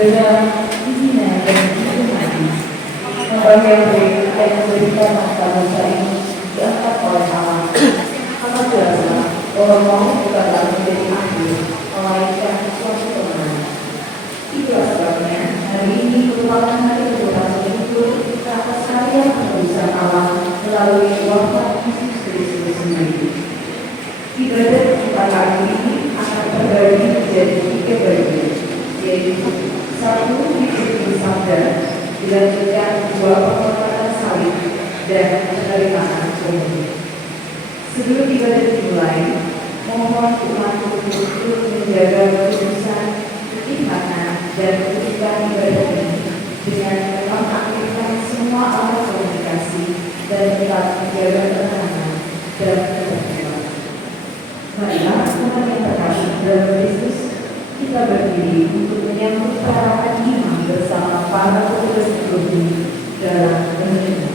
dalam isinya dan hitungannya. Orang yang memberikan bangsa ini diangkat oleh Allah. Amat jelaslah bahwa mau bukanlah menjadi adil, melainkan suatu kemenangan. Itulah sebabnya hari ini merupakan hari kedua hidup kita atas karya penebusan Allah melalui wafat Yesus Kristus sendiri. Ibadat kita hari ini akan terbagi menjadi 3 bagian, yaitu 1 diikuti sabda, dilanjutkan 2 penghormatan salib dan penerimaan komunitas. Sebelum ibadat dimulai, mohon umat untuk terus menjaga kekudusan, keimanan dan kesucian ibadat ini dengan mengaktifkan semua alat komunikasi dan tetap menjaga ketenangan dan ketertiban. Marilah umat yang terkasih dalam Kristus, kita berdiri untuk menyambut perayaan iman bersama para petugas liturgi dalam keheningan.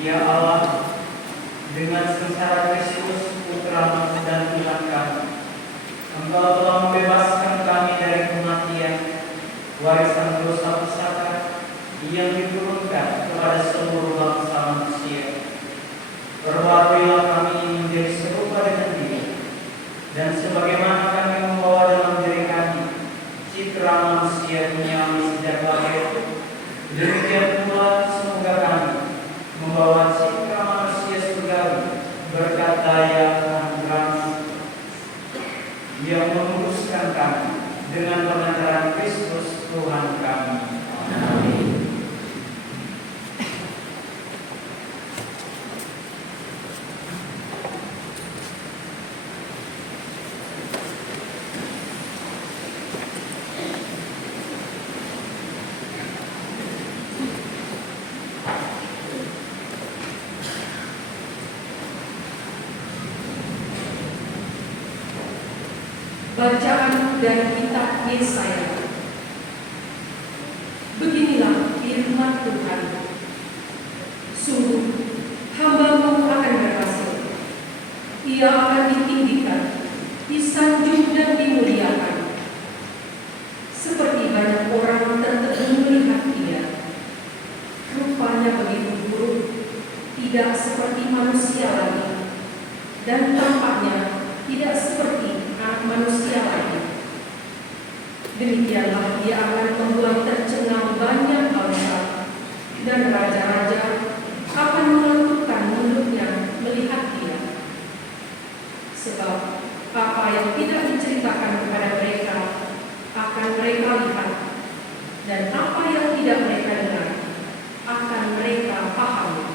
Ya Allah, dengan sengsara Kristus Putra dan Tuhan kami, Engkau telah membebaskan kami dari kematian, warisan dosa pusaka yang diturunkan kepada seluruh bangsa manusia. Perbarui kami menjadi serupa dengan Dia, dan sebagaimana kami membawa dalam diri kami citra manusia duniawi sejak lahir, demikian pula semoga kami membawa citra manusia surgawi berkat daya anugerah yang menguruskan kami dengan pengantaran Kristus Tuhan kami. Amin. Bacaan dari kitab Yesaya. Beginilah firman Tuhan. Sungguh, hamba-Mu akan berhasil. Ia akan ditinggikan, disanjung dan dimuliakan. Seperti banyak orang tertegun melihat Dia. Rupanya begitu buruk, tidak seperti manusia lagi, dan tampaknya tidak seperti anak manusia lagi. Demikianlah Dia akan membuat tercengang banyak bangsa, dan raja-raja akan mengantukkan mulutnya melihat Dia. Sebab apa yang tidak diceritakan kepada mereka akan mereka lihat, dan apa yang tidak mereka dengar akan mereka pahami.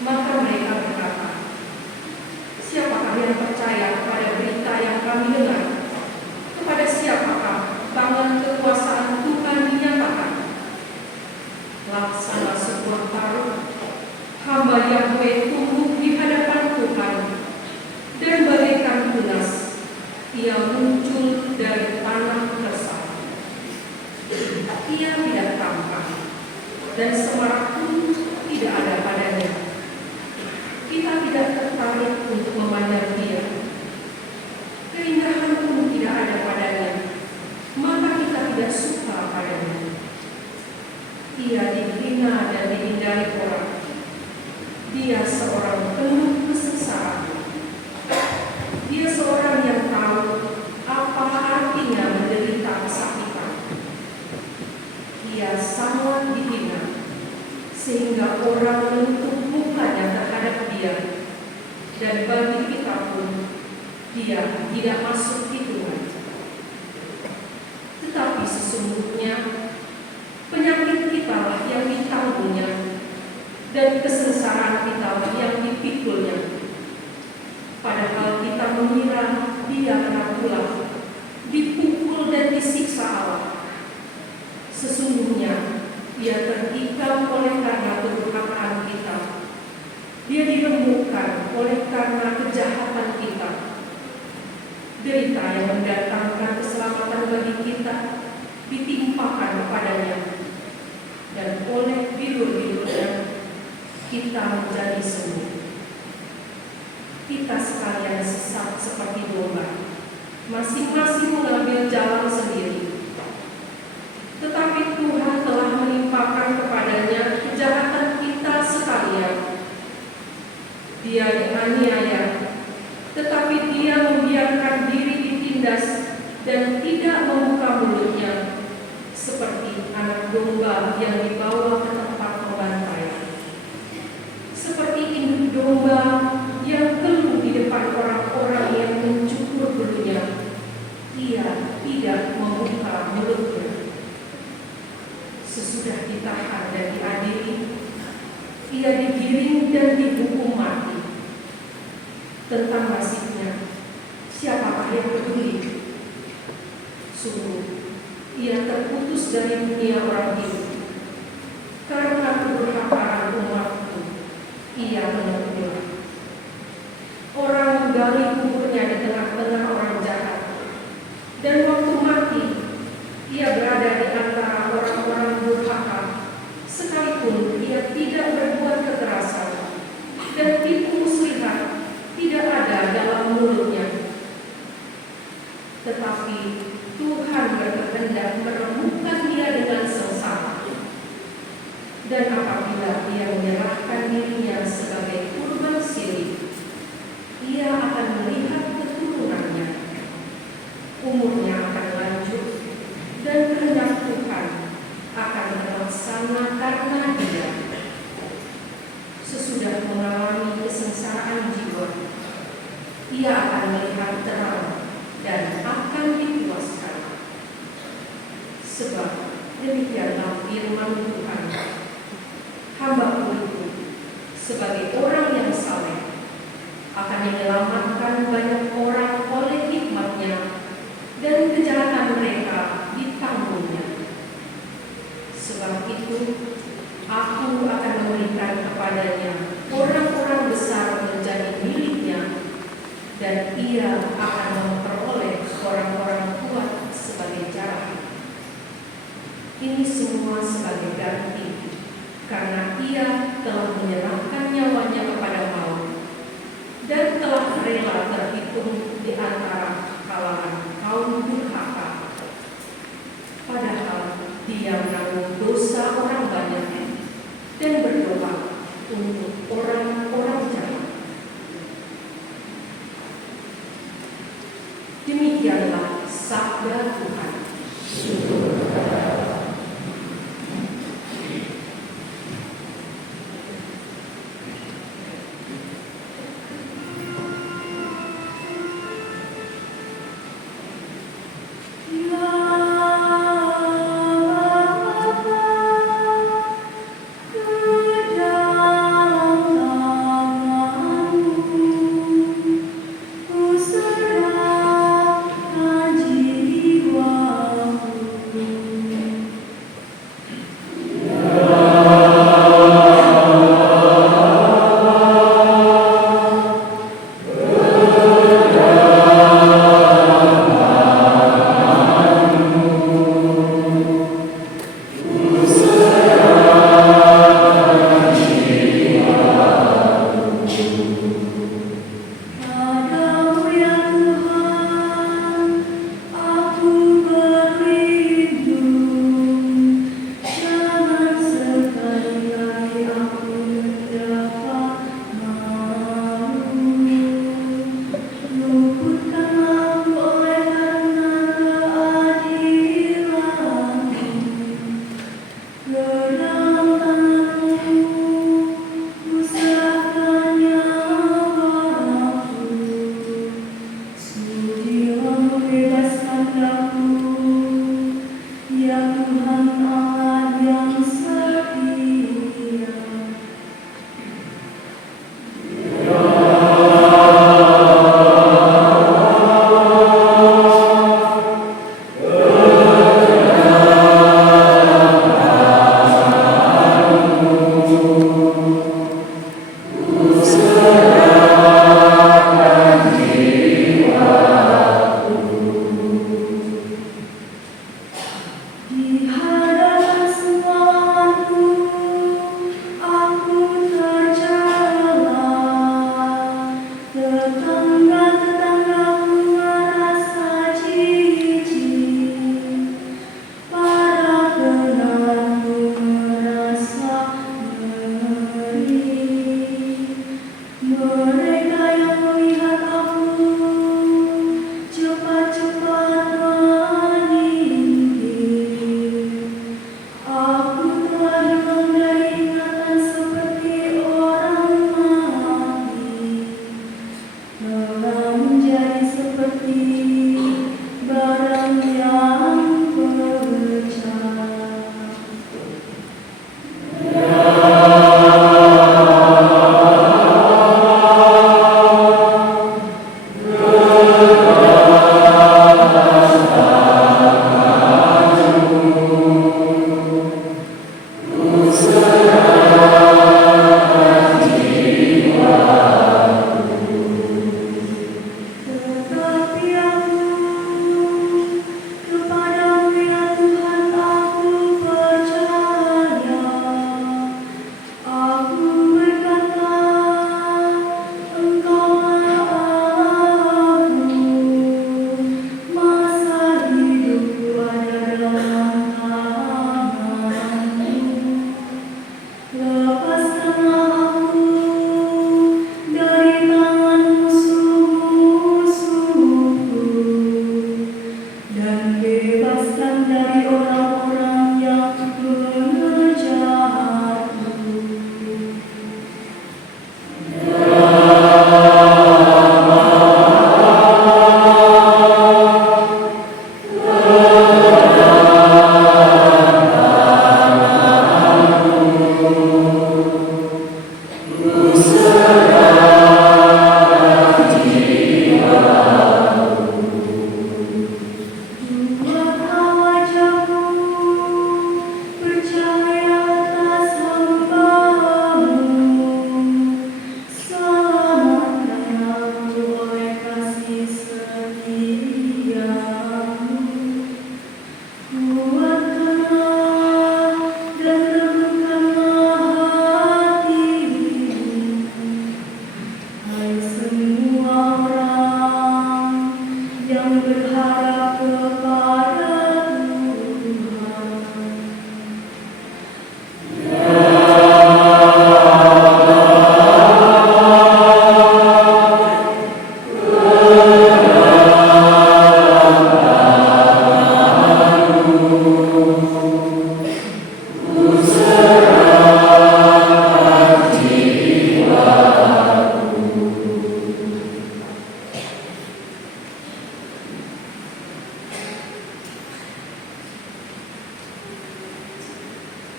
Maka mereka berkata, siapakah yang percaya kepada berita yang kami dengar? Kepada siapakah tangan kekuasaan Tuhan dinyatakan? Laksana sebuah taruh, hamba Yahweh tumbuh di hadapan Tuhan, dan bagaikan tunas, Ia muncul dari tanah resah. Ia tidak tampak, dan semarak pun tidak ada padanya. Kita tidak tertarik untuk memandang Dia. Keindahan pun tidak ada padanya, maka kita tidak suka padanya. Ia dihina dan dihindari orang. Dia seorang penuh kesengsaraan. Dia seorang yang tahu apa artinya menderita kesakitan. Ia sangat dihina, sehingga orang menutup mukanya terhadap Dia, dan bagi kita pun Dia tidak masuk hitungan. Tetapi sesungguhnya penyakit kita yang ditanggungnya, dan kesengsaraan kita yang dipikulnya. Padahal kita mengira Dia kena tulah, dipukul dan disiksa Allah. Sesungguhnya Dia tertikam oleh karena kedurhakaan kita. Dia diremukkan oleh karena kejahatan kita. Derita yang mendatangkan keselamatan bagi kita ditimpakan kepadanya, dan oleh bilur-bilurnya kita menjadi sembuh. Kita sekalian sesat seperti domba, masing-masing mengambil jalan sendiri. Tetapi Tuhan telah menimpakan kepadanya kejahatan kita sekalian. Dia dianiaya, tetapi Dia membiarkan diri ditindas dan tidak membuka mulutnya, seperti anak domba yang dibawa ke tempat pembantaian. Seperti induk domba yang keluh di depan orang-orang yang mencukur bulunya, Ia tidak membuka mulutnya. Sesudah ditahan dan diadili, Ia digiring dan dihukum mati. Tentang nasibnya, siapakah yang peduli? Sungguh, Ia terputus dari dunia orang hidup. Karena kedurhakaan umatku, Ia menegur. Orang menggali kuburnya di tengah-tengah orang jahat, dan waktu mati, Ia berada di antara orang-orang durhaka, sekalipun Ia tidak ia akan melihat terang dan akan dipuaskan. Sebab demikianlah firman Tuhan, hamba-Ku itu sebagai orang yang saleh akan menyelamatkan banyak orang oleh hikmat-Nya, dan kejahatan mereka ditanggung-Nya. Sebab itu Aku akan memberikan kepadanya orang-orang besar menjadi miliknya, dan ia akan memperoleh orang-orang kuat sebagai jarah. Ini semua sebagai ganti, karena ia telah menyerahkan nyawanya kepada maut, dan telah rela terhitung di antara kalangan kaum durhaka. Padahal dia menanggung dosa orang banyak dan berdoa untuk orang-orang jahat. Demikianlah sabda Tuhan.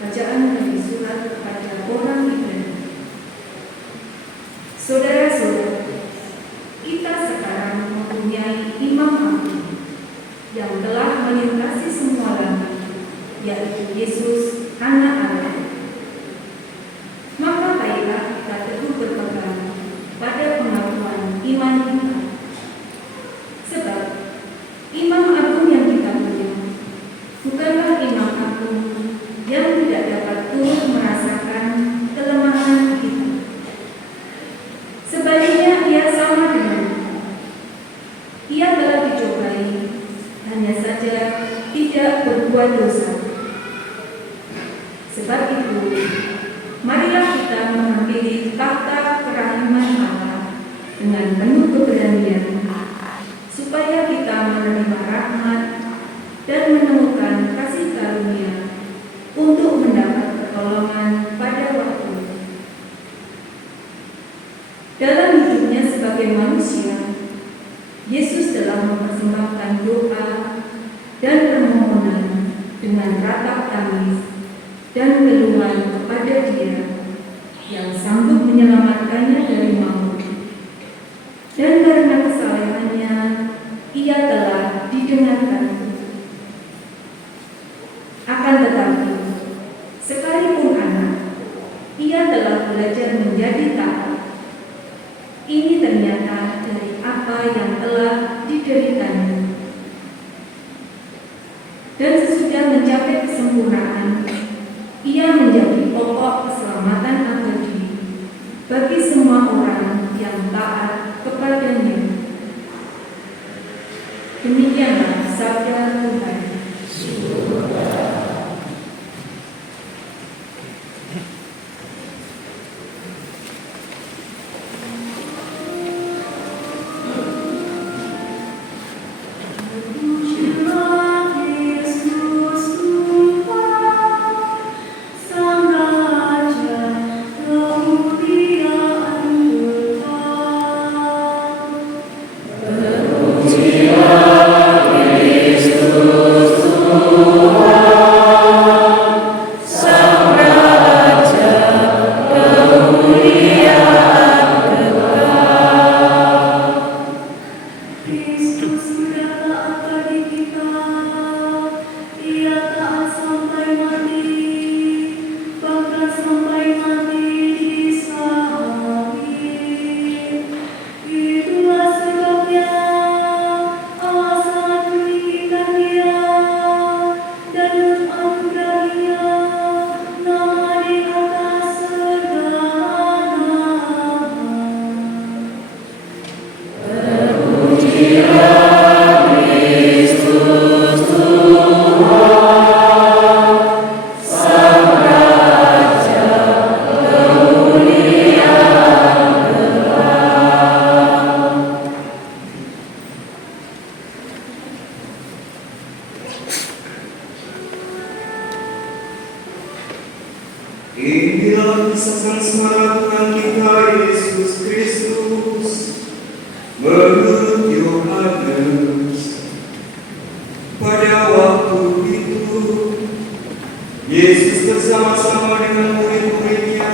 Bacaan dari surat kepada orang Ibrani. Saudara-saudara, kita sekarang mempunyai imam agung yang telah melintasi semua langit, yaitu Yesus, Anak Allah. Maka baiklah kita teguh berpegang pada pengakuan iman kita. Sebab imam agung yang kita punya bukanlah imam agung yang tidak dapat turut merasakan kelemahan kita. Sebaliknya, ia sama dengan kita. Ia telah dicobai, hanya saja tidak berbuat dosa. Sebab itu, marilah kita menghampiri tahta kerahiman Allah dengan penuh keberanian, supaya kita menerima rahmat dan menemukan kasih karunia untuk mendapat pertolongan pada waktu. Dalam hidupnya sebagai manusia, Yesus telah mempersembahkan doa dan permohonan dengan ratap tangis dan keluhan kepada Dia yang sanggup menyelamatkannya dari maut. Dan karena kesalehannya, Ia telah didengarkan. Akan tetapi, sekalipun anak, ia telah belajar menjadi taat. Ini ternyata dari apa yang telah dideritanya. Dan sesudah mencapai kesempurnaan, ia menjadi pokok keselamatan abadi bagi semua orang yang taat kepadanya. Demikianlah sabda Tuhan. Inilah kisah semangat Tuhan kita Yesus Kristus menurut Yohanes. Pada waktu itu, Yesus bersama-sama dengan murid-muridnya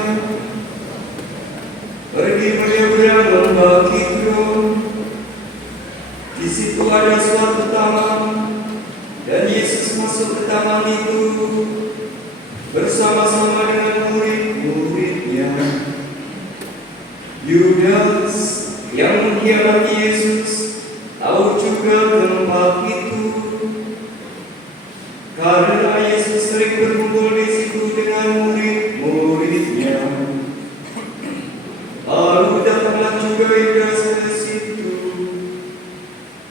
pergi menyeberang lembah Kidron. Di situ ada suatu taman, dan Yesus masuk ke taman itu bersama-sama dengan murid-muridnya. Yudas yang mengkhianati Yesus tahu juga tempat itu, karena Yesus sering berkumpul di situ dengan murid-muridnya. Lalu datanglah juga Yudas ke situ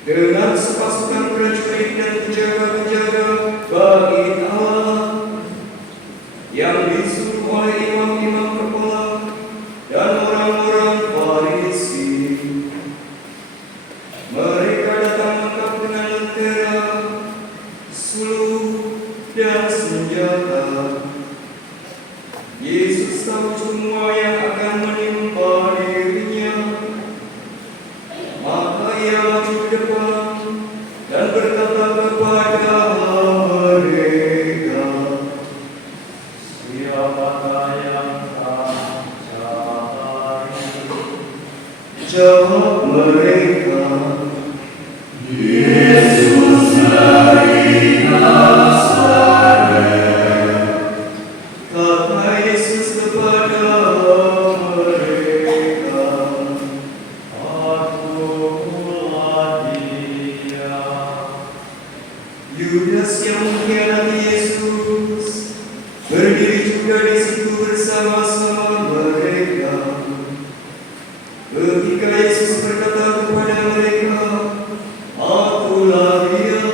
dengan sepasukan prajurit dan penjaga-penjaga bait Allah yang disuruh oleh imam-imam kepala dan orang-orang Farisi. Mereka datang lengkap dengan lentera, suluh, dan senjata. Yesus tahu semua yang akan menimpa dirinya, maka ia maju ke depan dan berkata kepada mereka, "Siapakah yang kamu cari?" Jawab mereka, "Yesus dari Nazaret." Kata Yesus kepada mereka, "Akulah Dia." Yudas yang mengkhianati Yesus berdiri juga di situ bersama-sama mereka. Ketika Yesus berkata kepada mereka, "Akulah Dia,"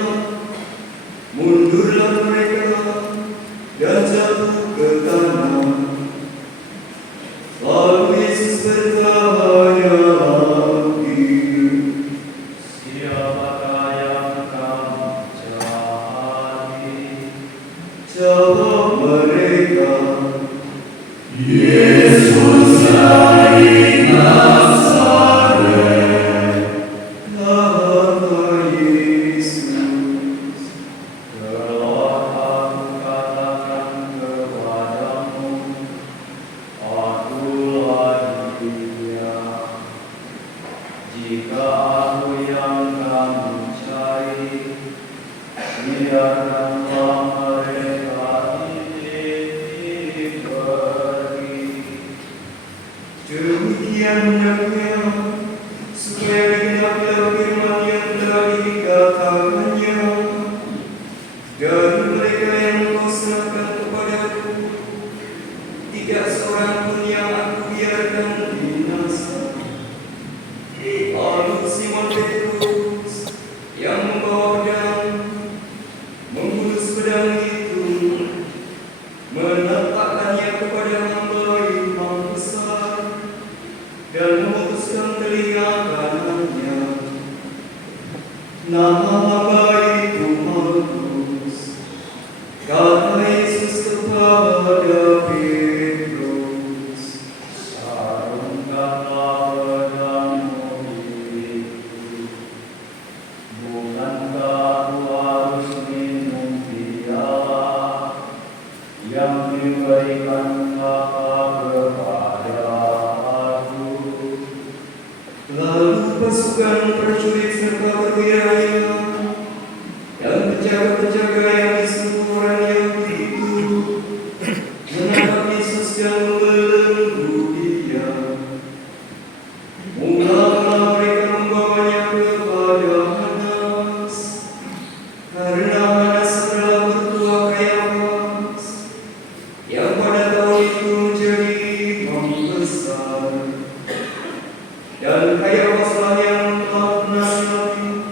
mundurlah mereka dan jatuh ke tanah. Lalu Yesus bertanya lagi, "Siapakah yang kamu cari?" Jawab mereka, "Yesus dari Nazaret." Kata Yesus, "Telah aku katakan kepadamu, akulah Dia. Jika aku yang kamu cari, biarkanlah mereka ini pergi." Demikian hendaknya supaya digenapilah firman yang telah dikatakannya, "Dari mereka yang Engkau serahkan kepadaku, tidak seorang pun yang aku biarkan binasa." Lalu Simon Petrus yang membawa pedang menghunus pedang itu, meletakkannya kepada hamba imam besar dan memutuskan telinga kanannya. Nama hamba itu Malkus. Kata Yesus kepada Petrus, "Sarungkanlah pedangmu itu. Bukankah aku harus minum piala yang diberikan Bapa kepada aku?" Lalu pasukan prajurit serta perwira dan penjaga-penjaga yang disuruh orang Yahudi itu menangkap Yesus dan membelenggu Dia. Mula-mula mereka membawanya kepada Hanas, karena Hanas adalah mertua Kayafas, yang pada tahun itu menjadi imam besar. Dan Kayafaslah yang telah menasihati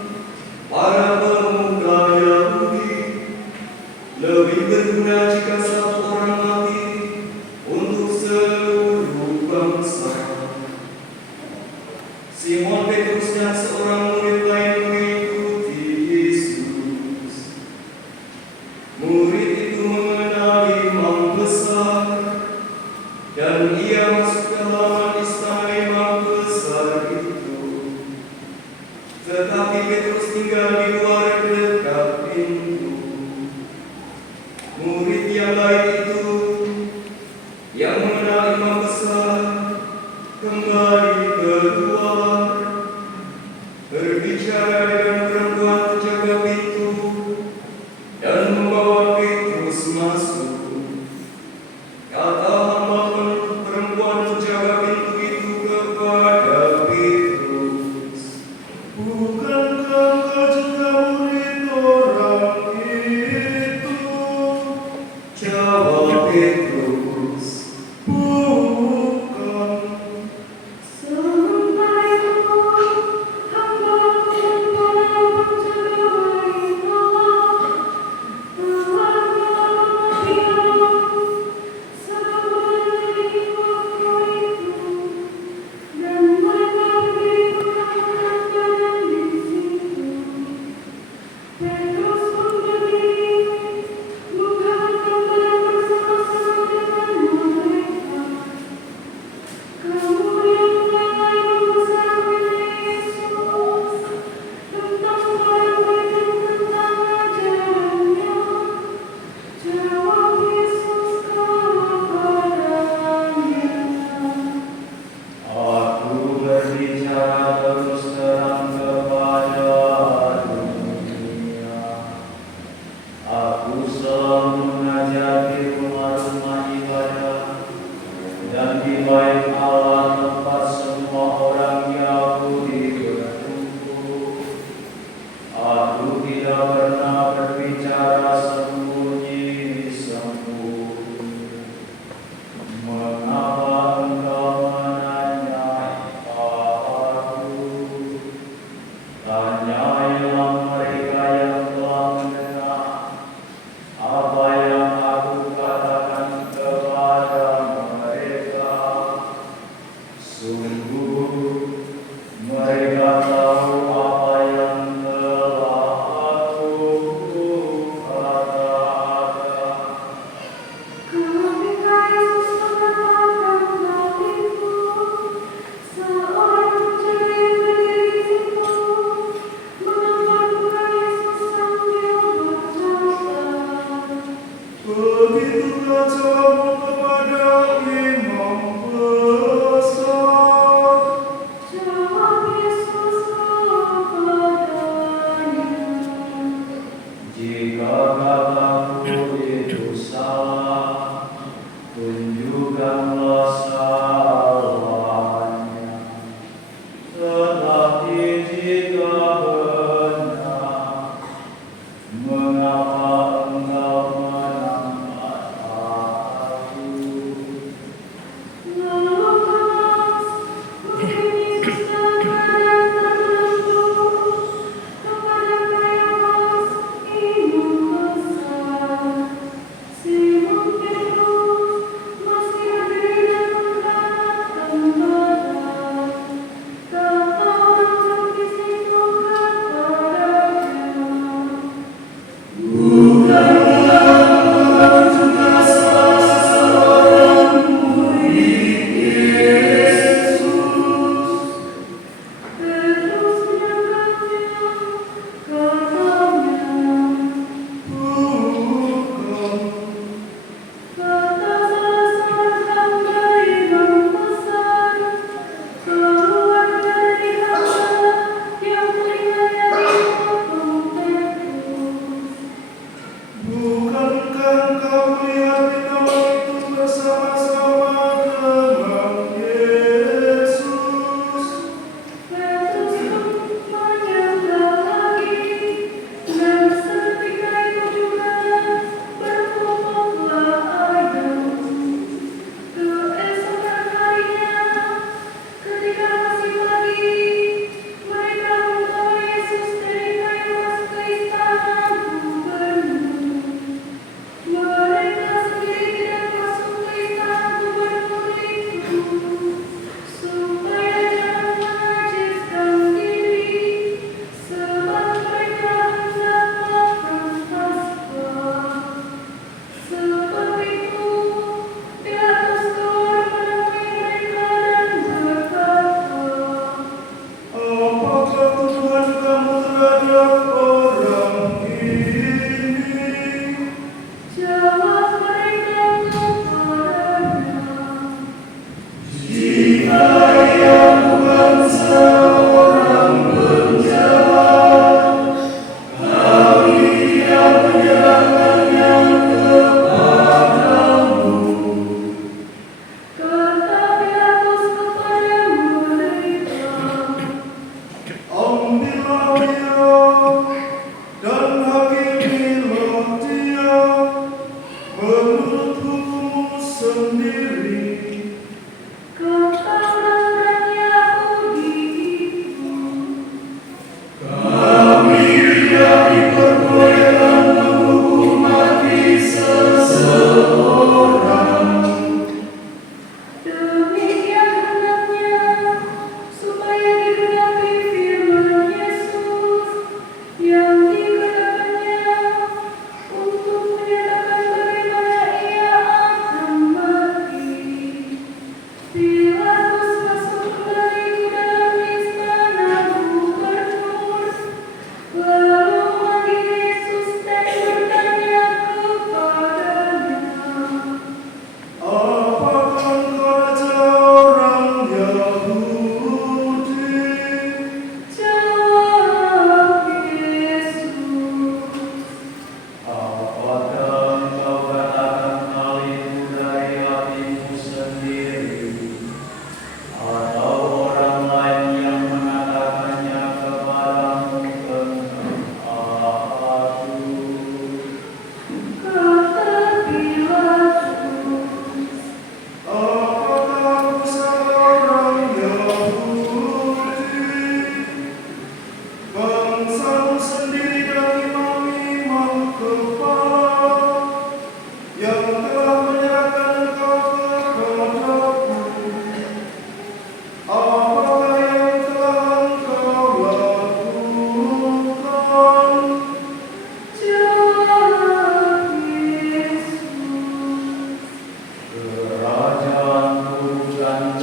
para pemuka Yahudi, lebih berguna jika satu orang mati untuk seluruh bangsa. Simon Petrus dan seorang murid lain mengikuti Yesus. Murid itu mengenali imam besar, dan ia masuk ke halaman istana imam besar itu. Tetapi Petrus tinggal di luar dekat pintu. Murid yang lain itu yang mengenal imam besar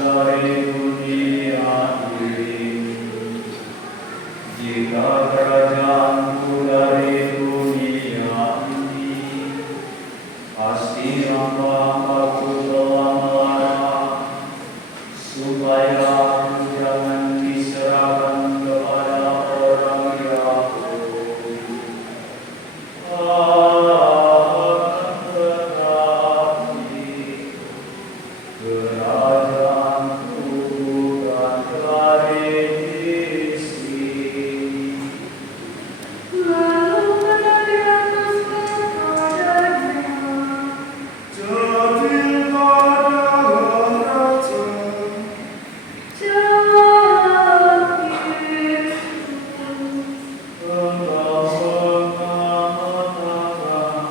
dari dunia ini. Jika kerajaanku dari dunia ini, pasti hamba-hambaku telah melarang, supaya aku jangan diserahkan kepada orang Yahudi. Akan tetapi, kerajaanku bukan dari di sini. Lalu Nabi Paulus kepadanya, Jadilah raja. jawab Yesus, Engkau mengatakan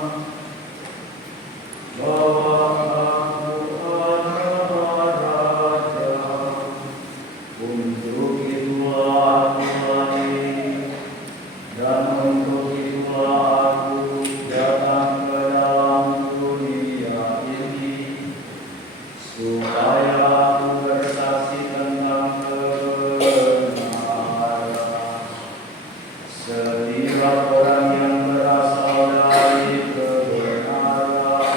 bahwa aku adalah raja. Untuk itulah aku lahir, dan untuk itulah aku datang ke dalam dunia ini, supaya aku bersaksi tentang kebenaran. Setiap orang yang berasal dari kebenaran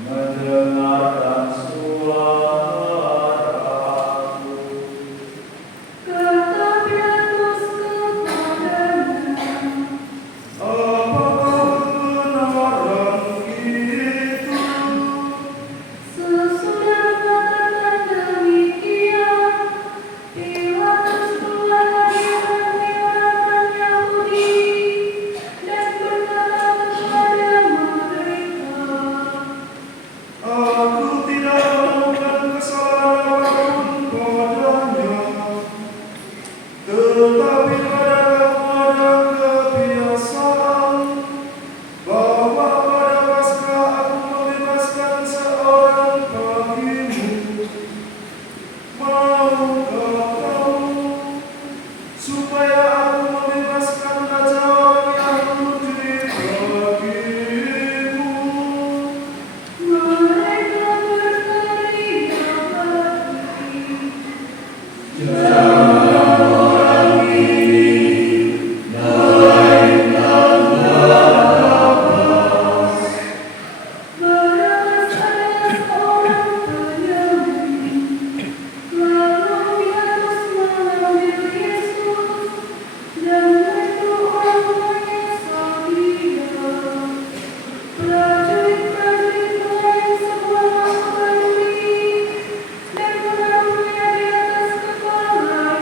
mendengarkan suaraku. kata Pilatus kepadanya, Apakah kebenaran itu? sesudah mengatakan demikian, Pilatus keluar dari pertempuran Yahudi dan berkata kepada mereka, Aku tidak menemukan kesalahan apapun padanya, tetapi padamu ada kebiasaan bahwa pada Paskah aku membebaskan seorang bagimu. Maukah kamu supaya aku membebaskan raja orang Yahudi bagimu? mereka berteriak lagi, Barabbas adalah seorang penyamun. Lalu Pilatus mengambil Yesus dan berdoa menyesal dia. Prajurit-prajurit lain semua berdiri dan menaruhnya di atas kepala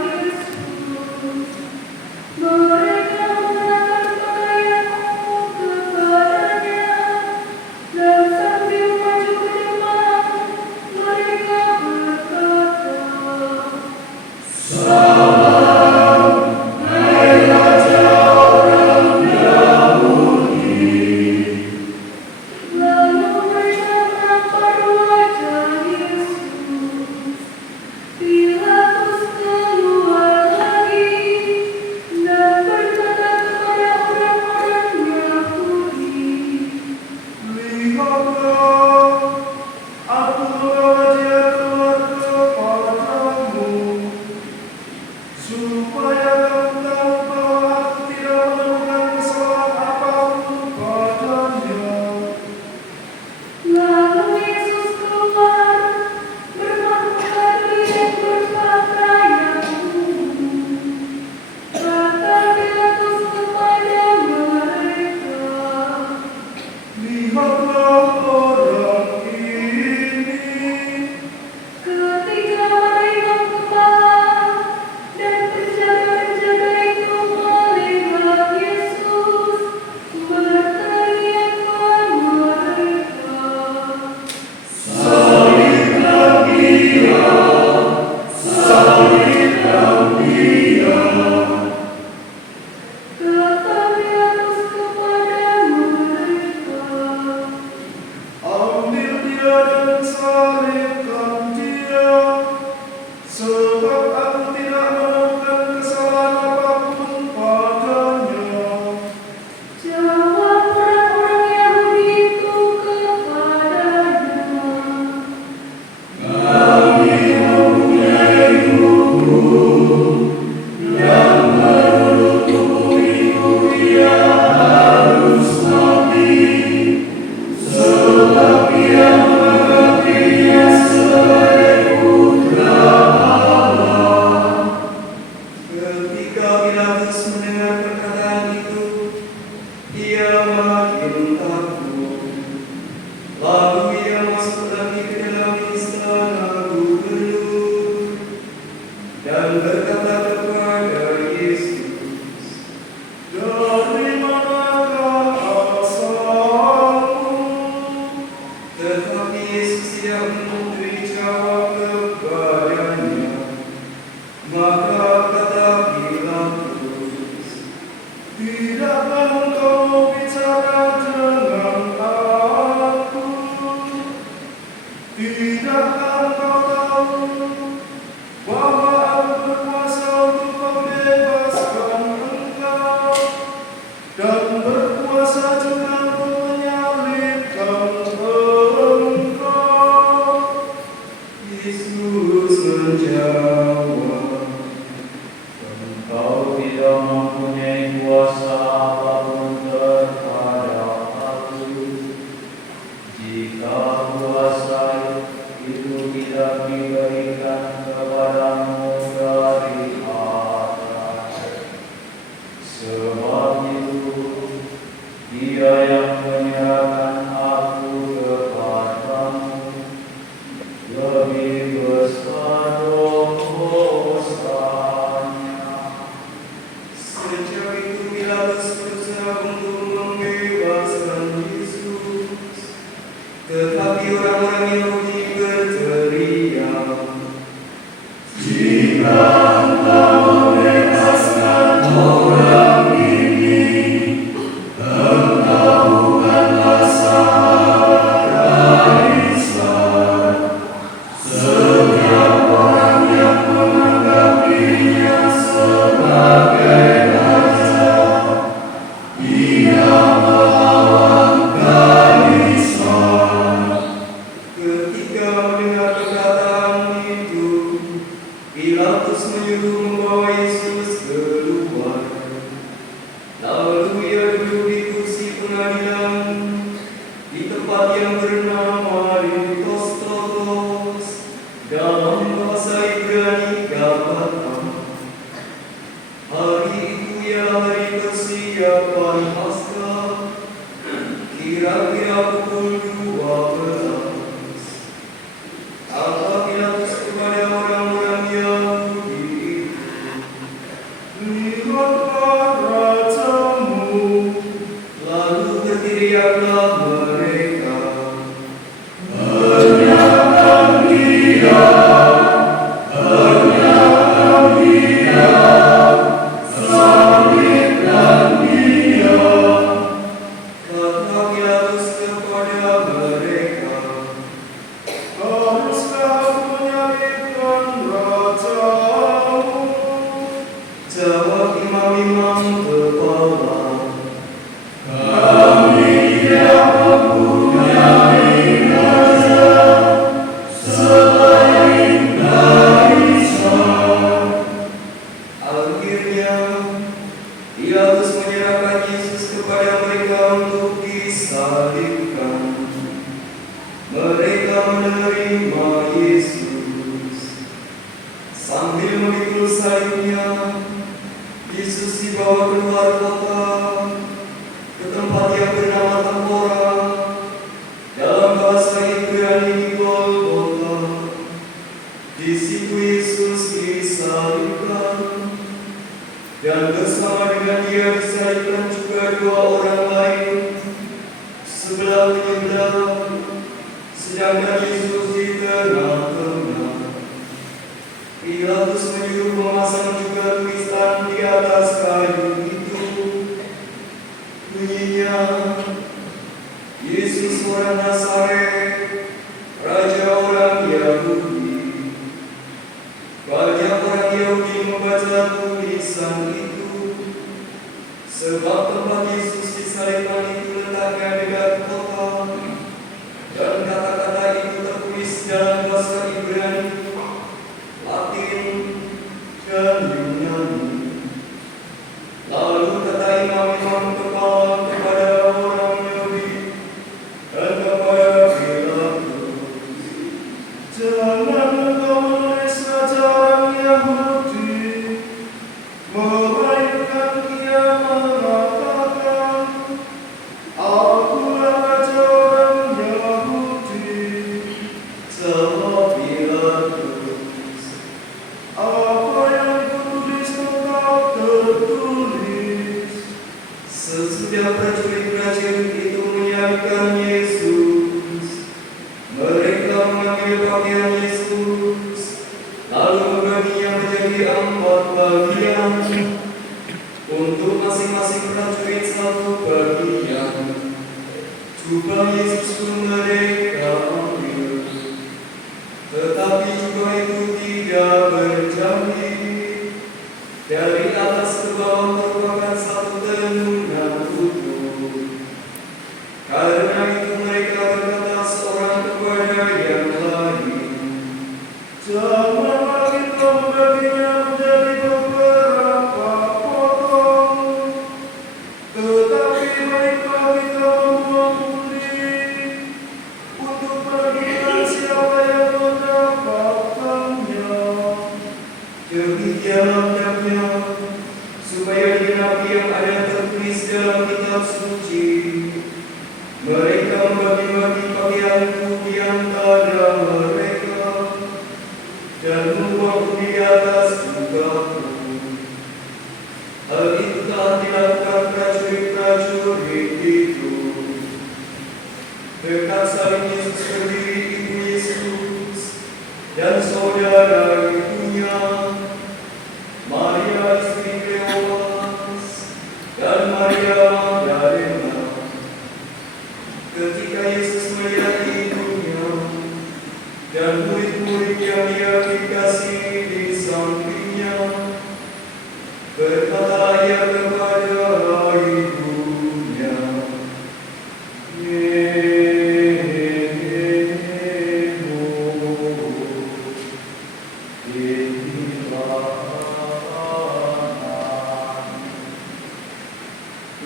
Dan saudara ibunya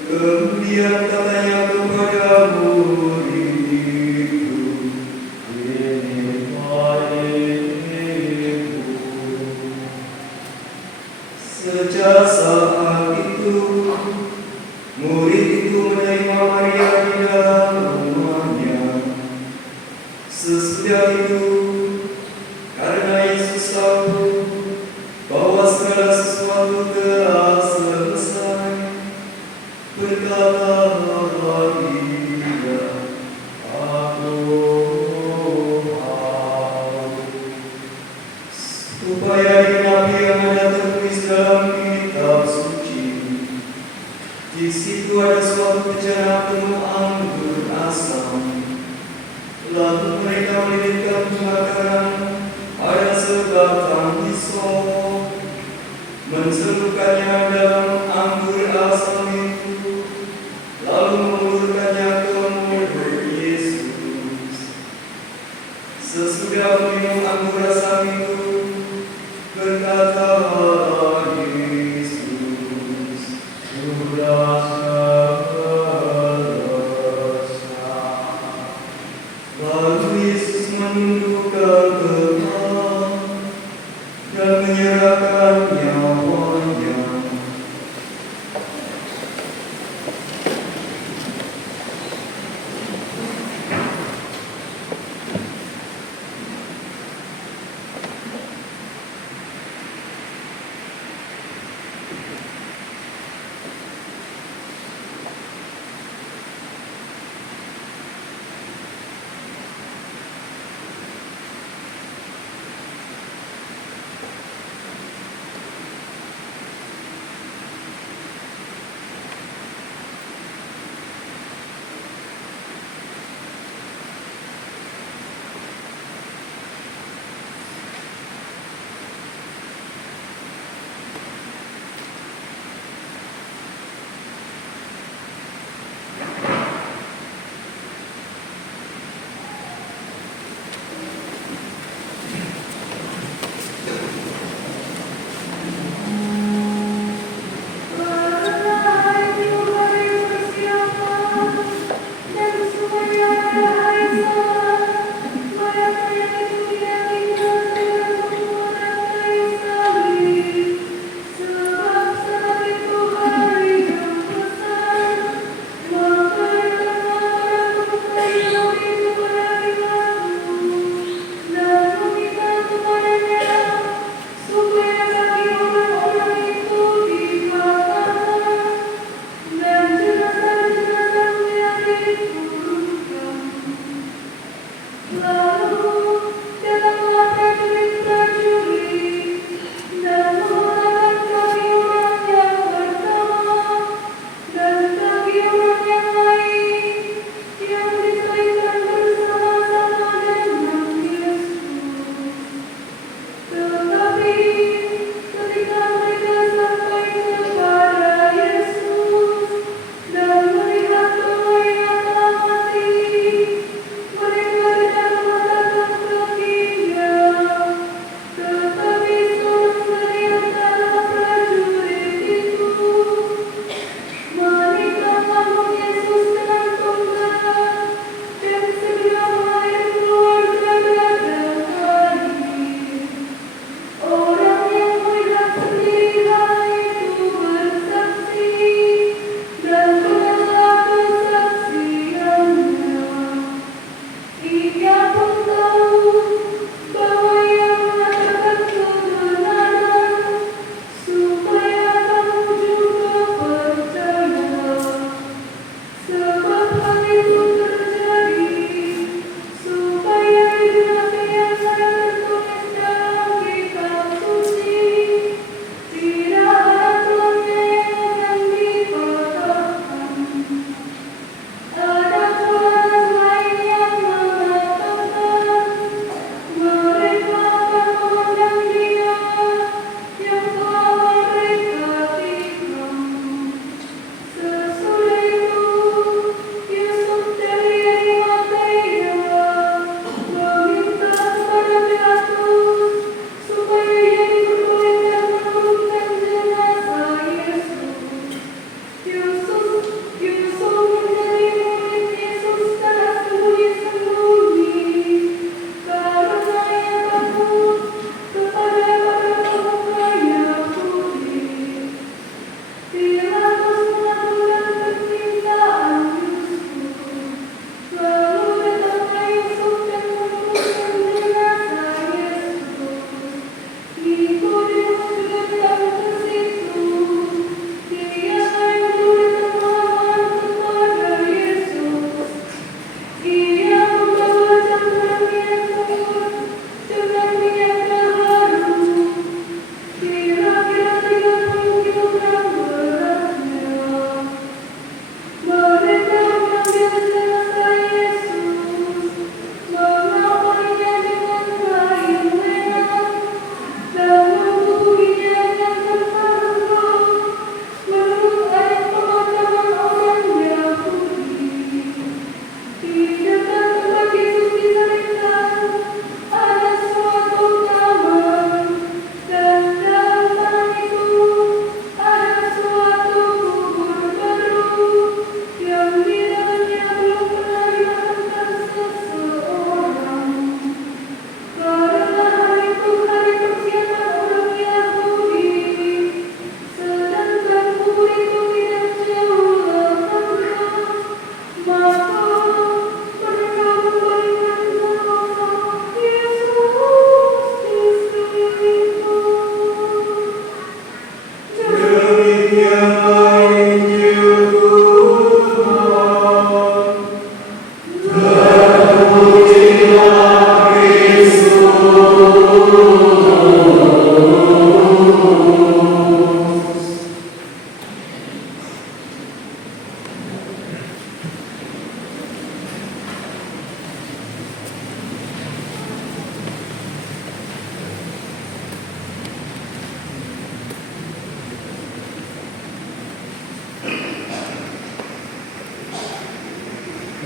Kemudian katanya kepada murid itu, sejak saat itu, murid itu menerima Maria di dalam rumahnya. Sesudah itu, karena Yesus tahu bahwa segala sesuatu telah selesai, berkatalah ia, "Aku haus." Supaya digenapi yang ada tertulis dalam kitab suci. Di situ ada suatu bejana penuh anggur asam. Lalu mereka melilitkan makanan ada sebatang hisop, mencelupkannya dalam anggur asam itu, lalu mengulurkannya ke mulut Yesus. Sesudah minum anggur asam itu, berkatalah Yesus, "Sudah selesai." Lalu Yesus menundukkan kepala dan menyerahkan nyawanya.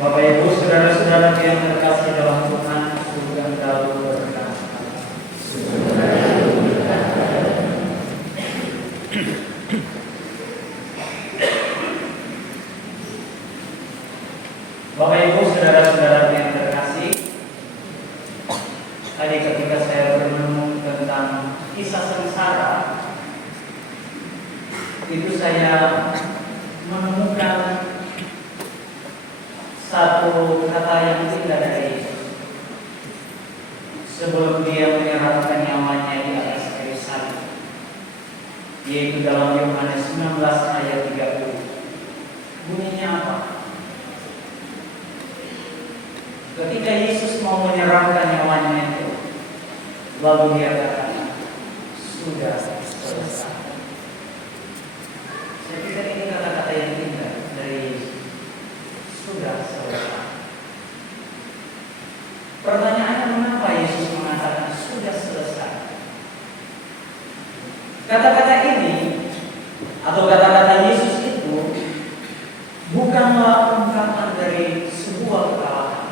Bapak Ibu, saudara-saudara yang terkasih dalam Tuhan, sudah tahu berkat. Bapak Ibu, saudara-saudara yang terkasih, tadi ketika saya merenung tentang kisah sengsara, itu saya menemukan satu kata yang indah dari Yesus sebelum dia menyerahkan nyawanya di atas kayu salib, yaitu dalam Yohanes 19 ayat 30. Bunyinya apa? Ketika Yesus mau menyerahkan nyawanya itu, lalu dia kata, sudah selesai. Saya pikir ini kata-kata yang indah dari Yesus. Sudah selesai. Pertanyaannya, mengapa Yesus mengatakan sudah selesai? Kata-kata ini atau kata-kata Yesus itu bukanlah ungkapan dari sebuah kekalahan,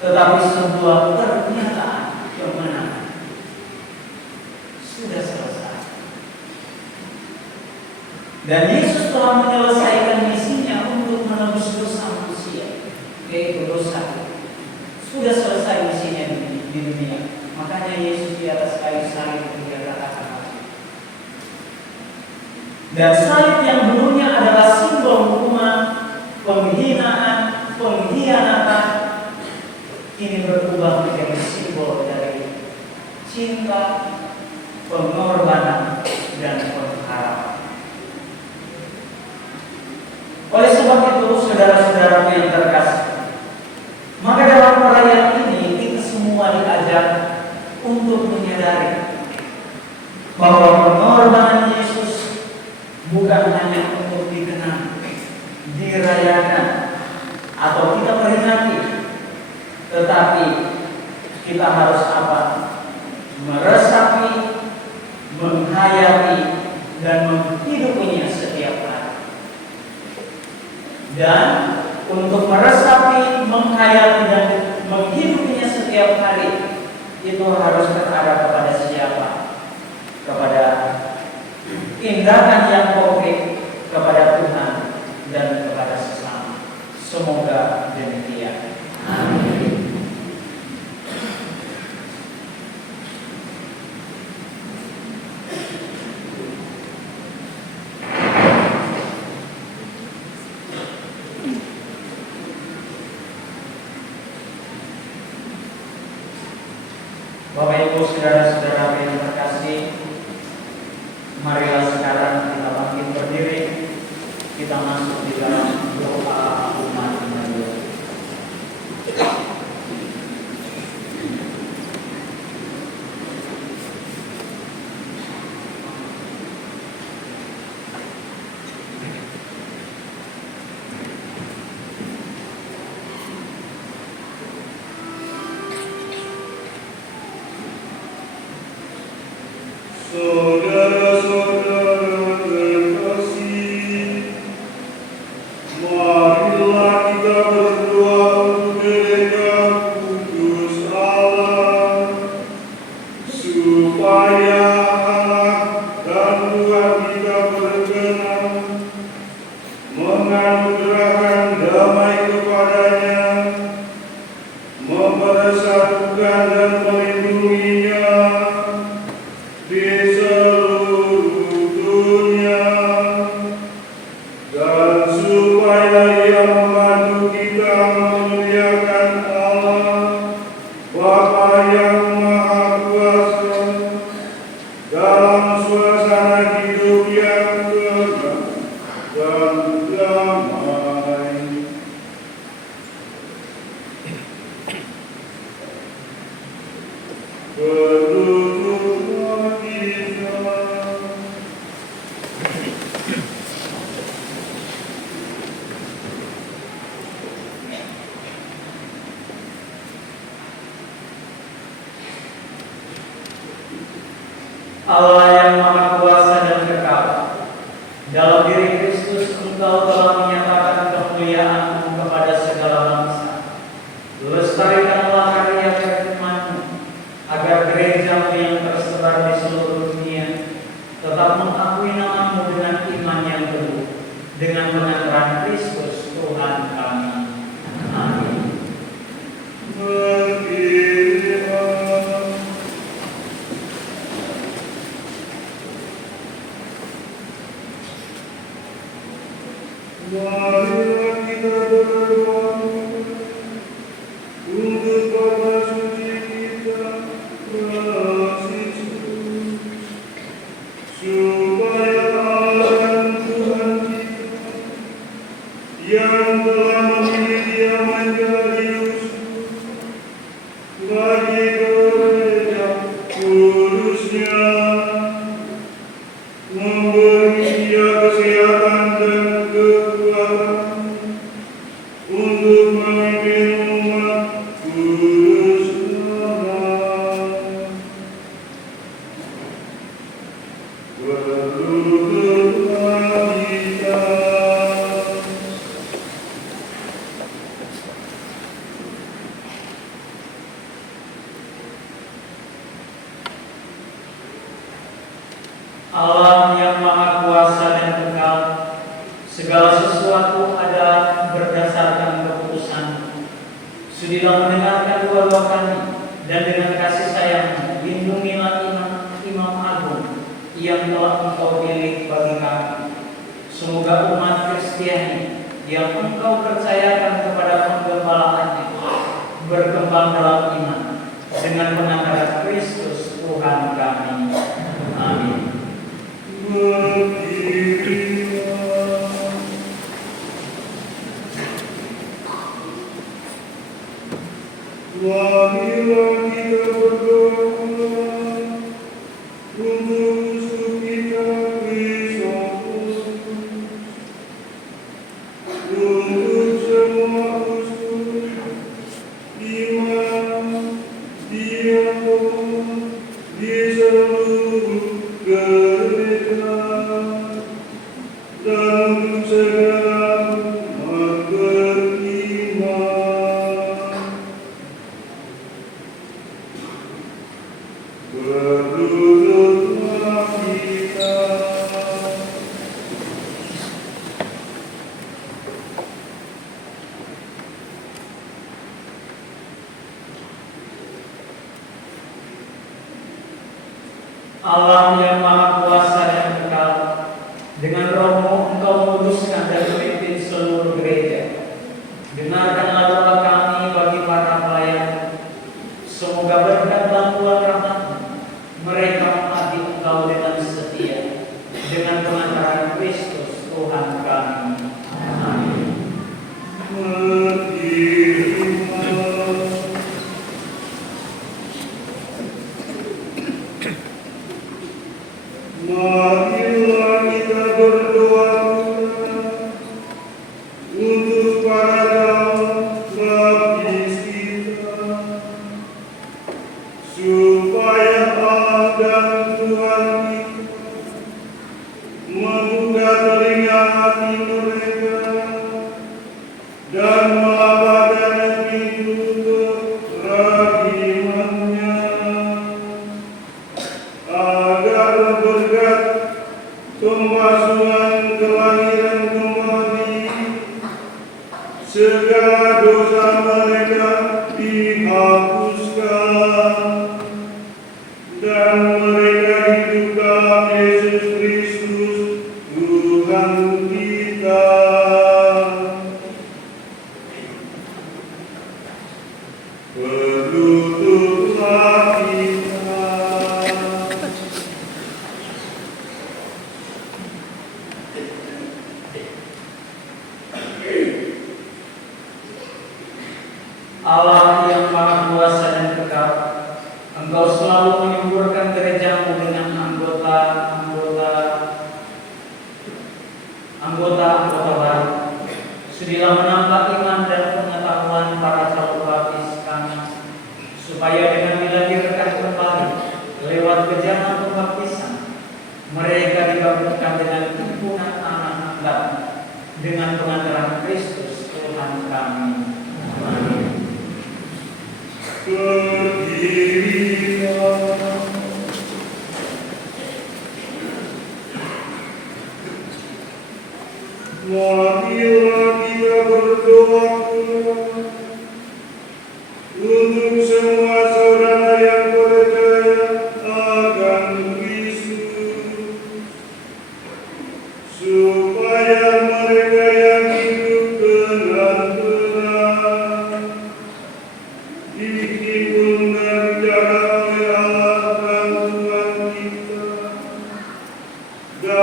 tetapi sebuah pernyataan kemenangan. Sudah selesai. Dan Yesus telah menyelesaikan misinya untuk menebus dosa manusia, yaitu dosa. Sudah selesai misinya di dunia. Makanya Yesus di atas kayu salib dia katakan. Dan salib yang dulunya adalah simbol hukuman, penghinaan, pengkhianatan, ini berubah menjadi simbol dari cinta, pengorbanan, dan pengharapan. Oleh sebab itu, saudara-saudara yang terkasih, maka dalam perayaan ini kita semua diajak untuk menyadari bahwa pengorbanan Yesus bukan hanya untuk dikenang, dirayakan, atau kita peringati, tetapi kita harus apa? Meresapi, menghayati, dan menghidupinya setiap hari. Dan untuk meresapi, menghayati, dan menghidupinya setiap hari, itu harus terarah kepada siapa? Kepada tindakan yang konkret kepada Tuhan dan kepada sesama. Semoga demikian. Amin. Bapak Ibu, saudara-saudara yang terkasih, marilah sekarang kita bangkit berdiri, kita masuk di dalam doa umat Maria. Saudara-saudara terkasih, marilah kita berdoa untuk gereja kudus Allah, supaya anak dan buah kita berkenan, menganugerahkan damai kepadanya, mempersatukan dan melindunginya di seluruh dunia, dan supaya Ia membantu kita memuliakan Allah Bapa yang Maha Kuasa dalam suasana hidup yang tenang dan damai. Berduduklah kita. Allah yang Maha Kuasa dan kekal, dalam diri Kristus Engkau telah menyatakan kemuliaan-Mu Marilah kita berdoa untuk Bapa suci kita, Yesus, supaya Allah dan Tuhan kita yang telah memilih Dia menjadi uskup bagi gereja kudusnya, memberi Dia kesehatan dan kekuatan untuk memimpin umat kudusnya. Berdoalah kita. Allah yang Maha Kuasa dan Kekal, segala sesuatu ada berdasarkan keputusan. Sudilah mendengarkan doa-doa kami, dan dengan kasih sayang lindungilah Imam Agung yang telah Engkau pilih bagi kami. Semoga umat Kristiani yang Engkau percayakan kepada penggembalaannya berkembang dalam iman dengan pengantaran Kristus Tuhan kami. Amin. Marilah kita berdoa untuk uskup kita Kristus, untuk semua uskup, imam, diakon di seluruh gereja, dan untuk segala umat beriman. Berdoalah kita. Allah yang Maha Kuasa dan Kekal, dengan Roh-Mu Engkau menguduskan dan memimpin seluruh gereja. Dengarkanlah doa kami bagi para pelayan. Semoga berkat bantuan rahmat-Mu mereka mengabdi Engkau dengan setia, dengan pengantaran Kristus Tuhan kami. Amin. Marilah kita berdoa untuk para baptis kita, supaya Allah dan Tuhan kita membuka telinga hati mereka dan melapangkan pintu kerahimannya, agar berkat pembasuhan kelahiran kembali segala dosa mereka dihapuskan dan mereka hidup dalam Yesus Kristus Tuhan kita. Berdoalah kita. Allah yang Maha Kuasa dan Kekal, Engkau selalu menyuburkan gereja-Mu dengan anggota baru. Sudilah menambah iman dan pengetahuan para calon baptis kami, supaya dengan dilahirkan kembali lewat kejaran pembaptisan, mereka digabungkan dengan himpunan anak-anak Bapa dengan pengantaran Kristus Tuhan kami. Amin. Berdirilah. Marilah kita berdoa untuk semua saudara yang percaya akan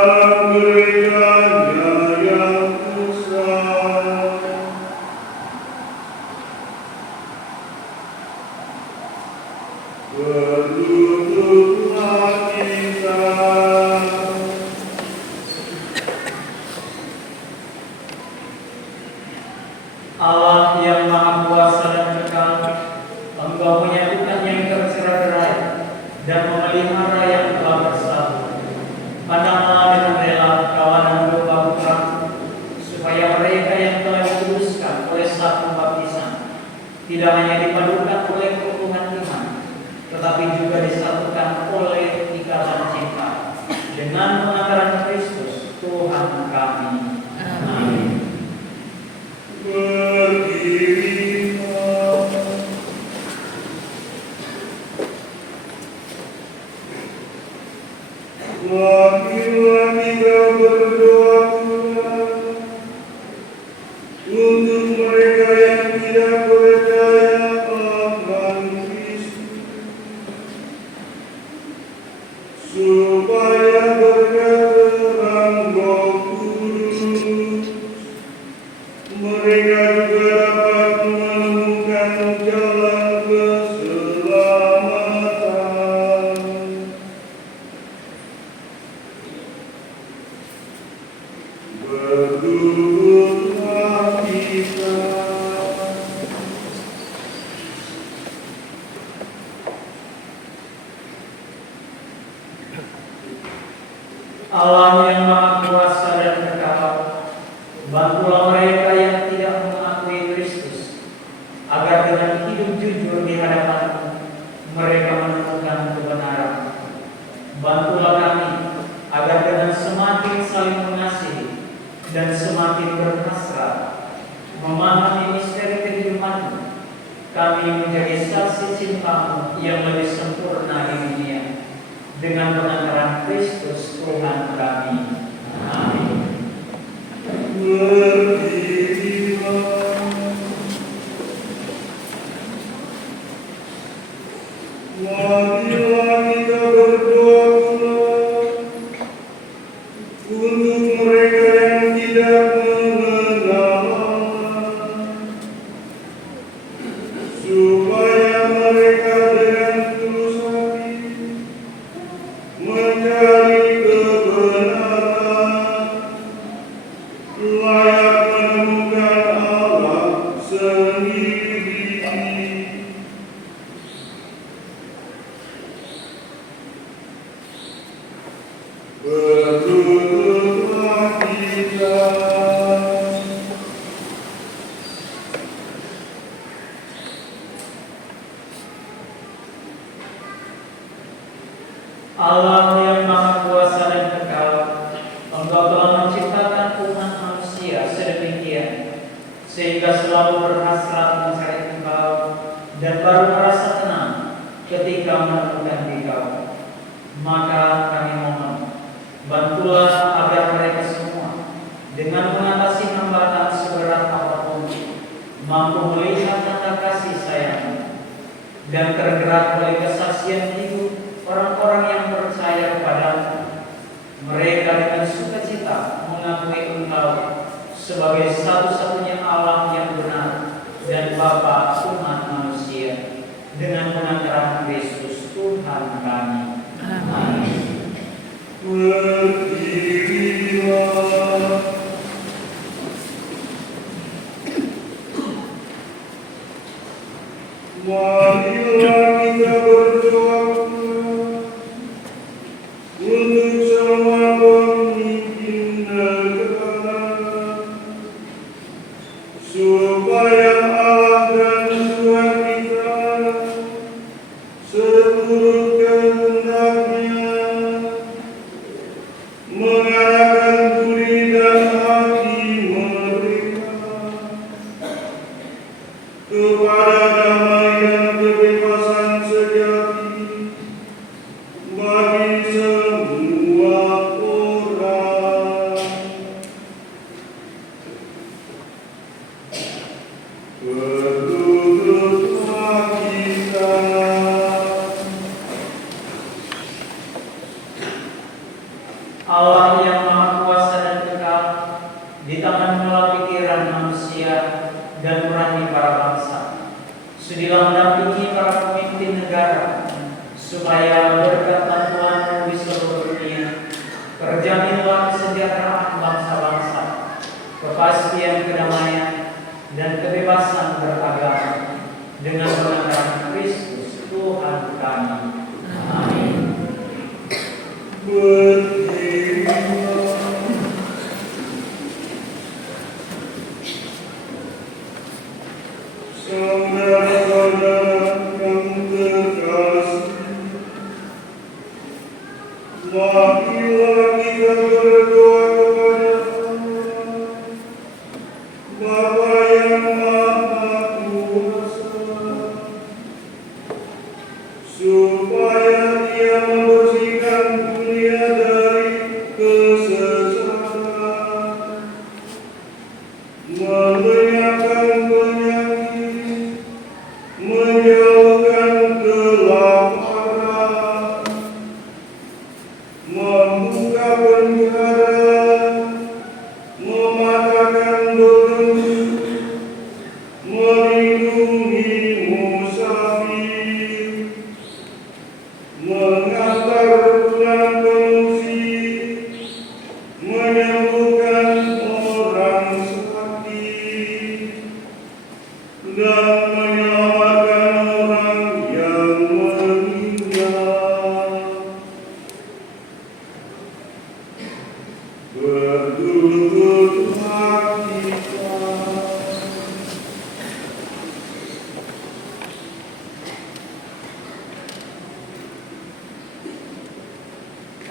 dalam gerejanya yang besar. Berlututlah kita. Allah yang Maha Kuasa dan kekal, Engkau punya Tuhan yang tercerai-berai dan memelihara yang telah bersatu. Pandanglah dengan rela kawanan domba putra, supaya mereka yang telah dikuduskan oleh satu baptisan tidak hanya dipadukan oleh kerukunan iman, tetapi juga disatukan oleh ikatan cinta dengan pengantaran Kristus Tuhan kami. Amin. Berdirilah. Marilah kita berdoa untuk mereka yang tidak percaya akan Kristus, supaya berkat terang Roh Kudus mereka juga dapat menemukan jalan keselamatan. Berduduklah kita. Allah yang Maha Kuasa dan kekal, bantulah mereka yang tidak mengakui Kristus, agar dengan hidup jujur di hadapan-Mu mereka menemukan kebenaran. Bantulah kami, agar dengan semakin saling mengasihi dan semakin berhasrat memahami misteri kehidupan-Mu, kami menjadi saksi cinta-Mu yang lebih sempurna di dunia, dengan pengantaran Kristus Tuhan kami. Amin. Berdirilah. Marilah kita berdoa untuk mereka yang tidak mengenal Allah, supaya mereka dengan tulus hati mencari kebenaran, layak menemukan Allah sendiri. Berduduklah kita. Allah yang Maha Kuasa dan kekal, Engkau telah menciptakan umat manusia sedemikian sehingga selalu berhasrat mencari Engkau dan baru merasa tenang ketika menemukan Engkau. Maka kami mohon, bantulah agar mereka semua dengan mengatasi hambatan seberat apapun mampu melihat tanda kasih sayang dan tergerak oleh kesaksian hidup orang-orang yang percaya kepada-Mu. Mereka dengan sukacita mengakui Engkau sebagai satu-satunya Allah yang benar dan Bapa umat manusia, dengan pengantaran Kristus Tuhan kami. Amin. Berdirilah. Marilah kita berdoa untuk semua pemimpin negara, supaya Allah dan Tuhan kita seturut kehendak-Nya mengarahkan budi dan hati mereka kepada damai dan kebebasan sejati bagi semua orang. Berduduklah kita. Allah yang Maha Kuasa dan kekal, di tangan mengolah pikiran manusia dan nurani para bangsa. Sudilah mendampingi para pemimpin negara, supaya berkat bantuan di seluruh dunia, terjaminlah kesejahteraan bangsa-bangsa, kepastian kedamaian, dan kebebasan beragama dengan mengenal Kristus Tuhan kami. Amin. Saudara-saudara yang terkasih, marilah kita berdoa kepada Allah, Bapa yang Maha Kuasa, supaya Dia membersihkan dunia dari kesesatan, melenyapkan penyakit, menjauhkan kelaparan, membuka penjara, mematahkan belenggu, melindungi musafir, mengantar pulang pengungsi, menyembuhkan orang sakit, dan menyelamatkan orang yang meninggal. Berlututlah kita.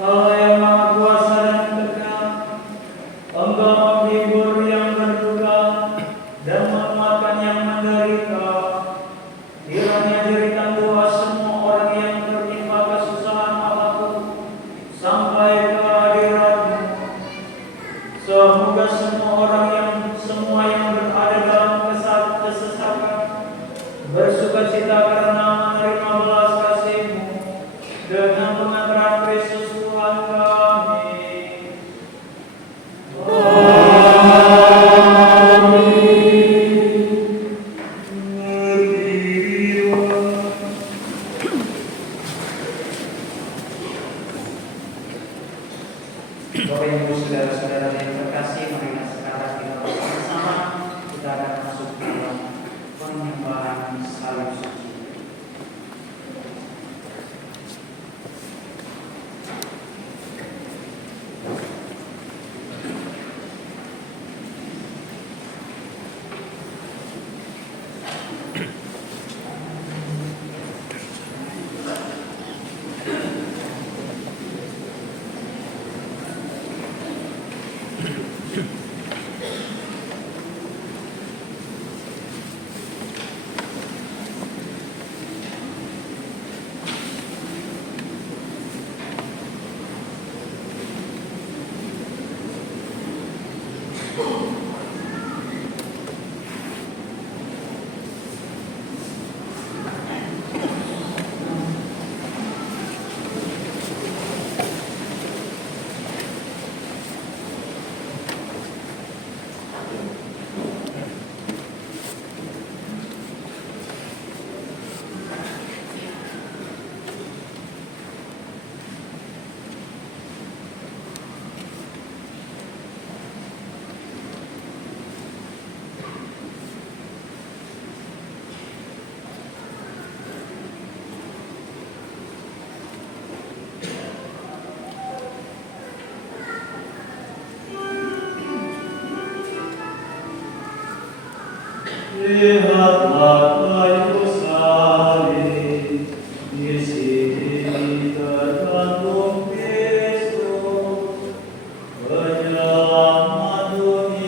Allah yang Maha Kuasa dan kekal, Engkau menghibur yang berduka dan menguatkan yang menderita. Kiranya jeritan doa semua orang yang tertimpa kesusahan apapun sampai ke hadirat-Mu. Semoga semua yang berada dalam kesesatan bersukacita karena menerima belas kasih-Mu dengan pengantaran Kristus Tuhan kami. Bapak Ibu saudara-saudara yang terkasih, marilah sekarang kita bersama-sama kita akan masuk dalam penyembahan salib suci. Lihatlah kayu salib, di sini tergantung Kristus, penyelamat dunia.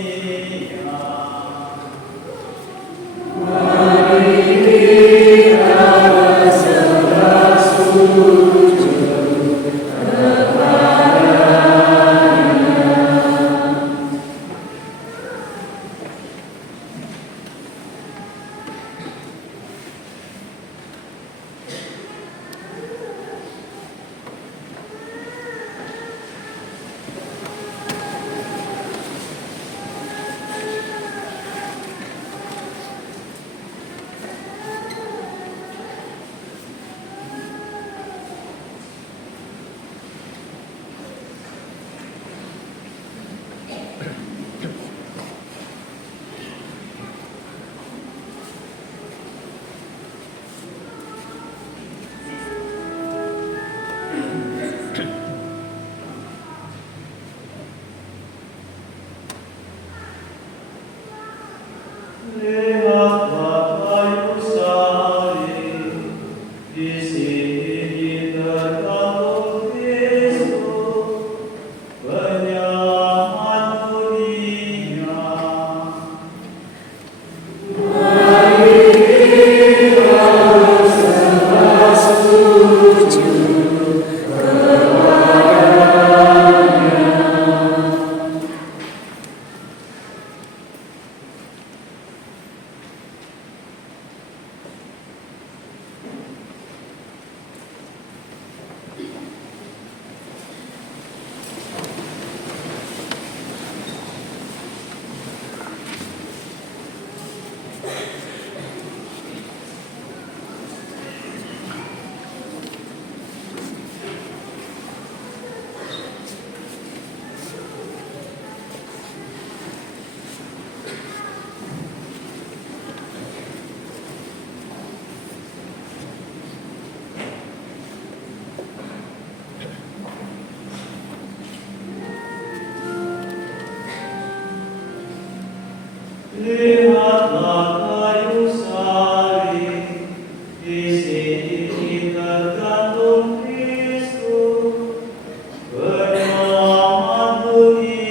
lihatlah kayu salib, di sini tergantung Kristus, penyelamat dunia.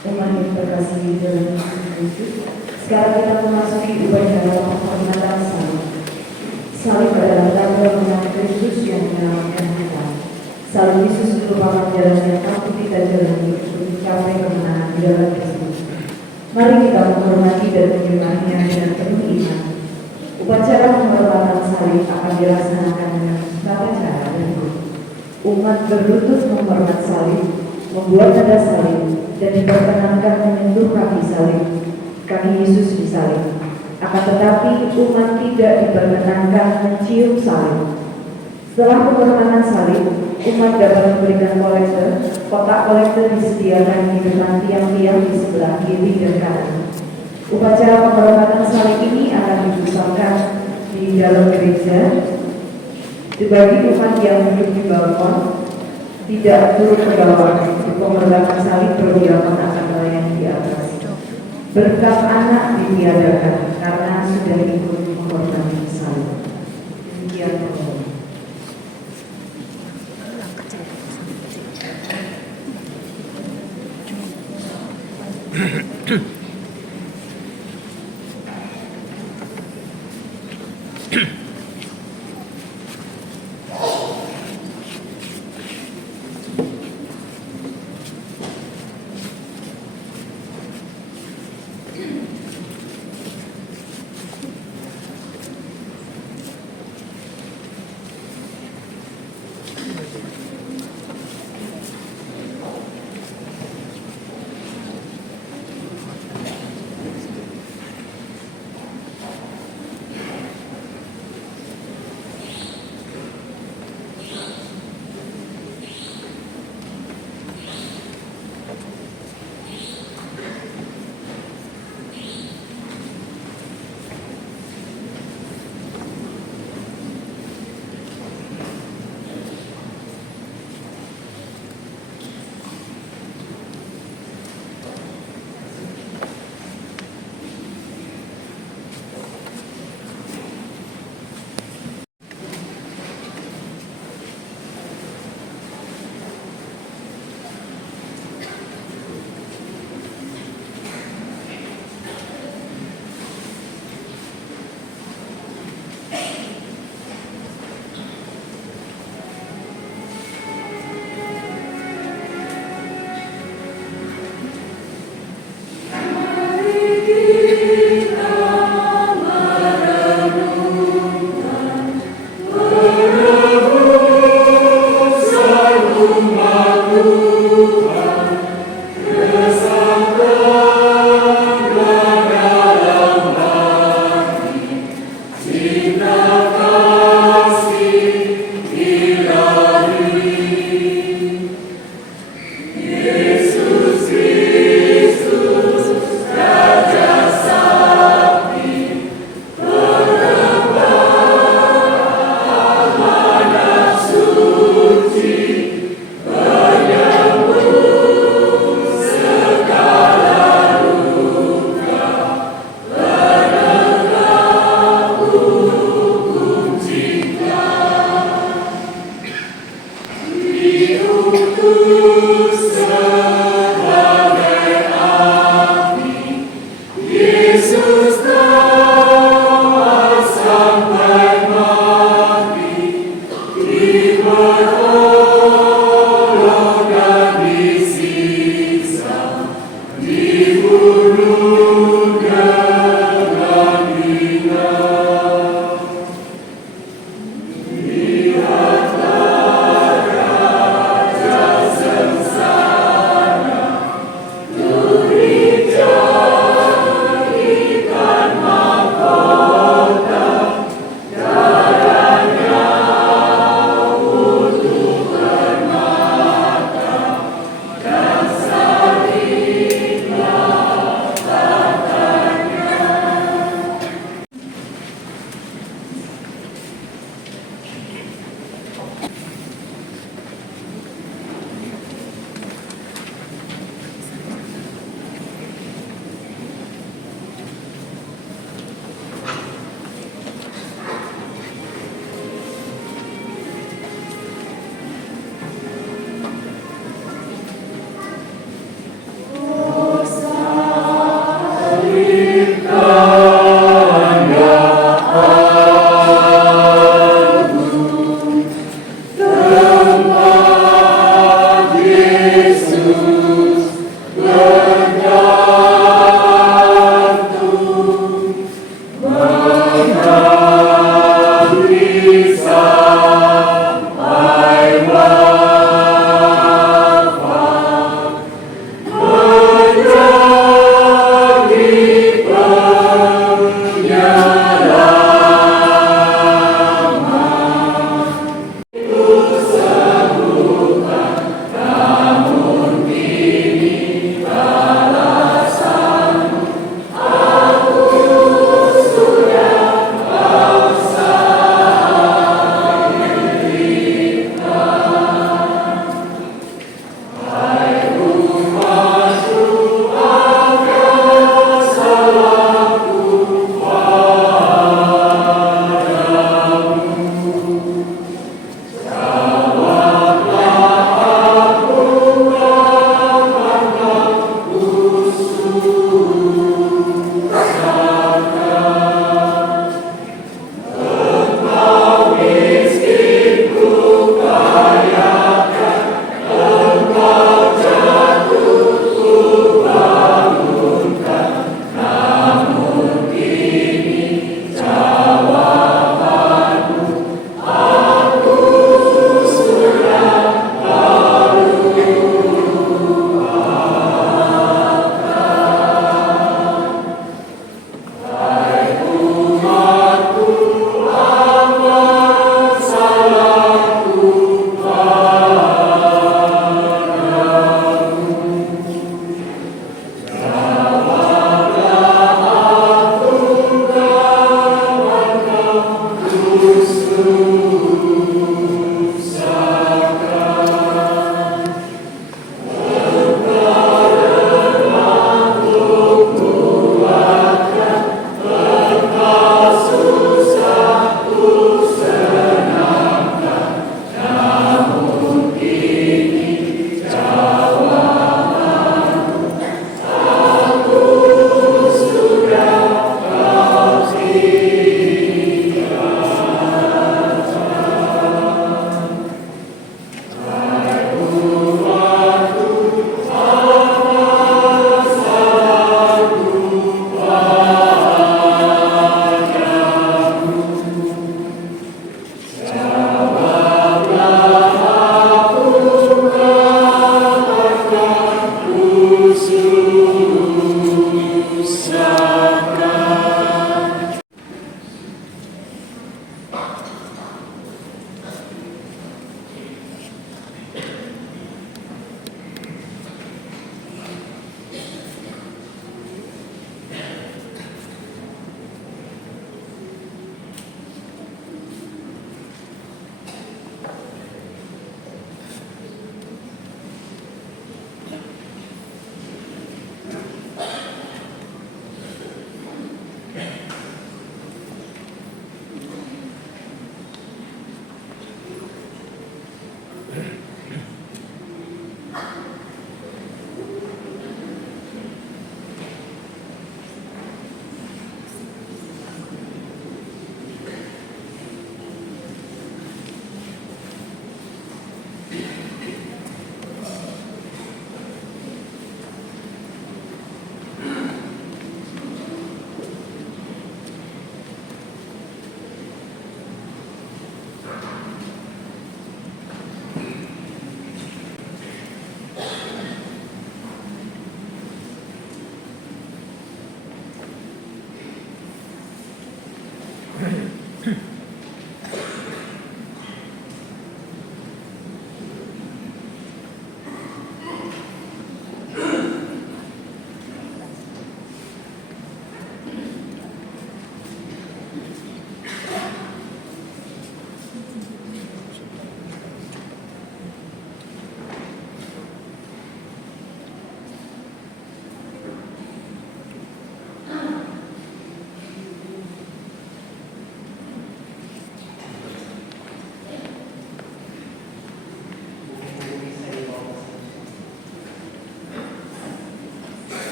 Umat yang terkasih dalam Kristus, sekarang kita memasuki upacara penghormatan salib. Salib adalah tanda mengenai Kristus yang menyelamatkan kita. Salib Yesus merupakan jalan yang patut kita jalani untuk mencapai kemenangan di dalam Kristus. Mari kita menghormati dan menyembahnya dengan penuh iman. Upacara penghormatan salib akan dilaksanakan dengan tata cara berikut. Umat berlutut menghormat salib, membuat tanda salib, dan diperkenankan menyentuh kaki salib, kaki Yesus di salib. Akan tetapi umat tidak diperkenankan mencium salib. Setelah penghormatan salib, umat dapat memberikan kolektor. Kotak kolektor disediakan di depan tiang-tiang di sebelah kiri dan kanan. Upacara penghormatan salib ini akan dipusatkan di dalam gereja. Bagi umat yang duduk di balkon, tidak turun ke bawah untuk penghormatan salib, perdiaman akan melayani di atas. Berkat anak ditiadakan karena sudah ikut menghormati salib. Demikian pengumuman.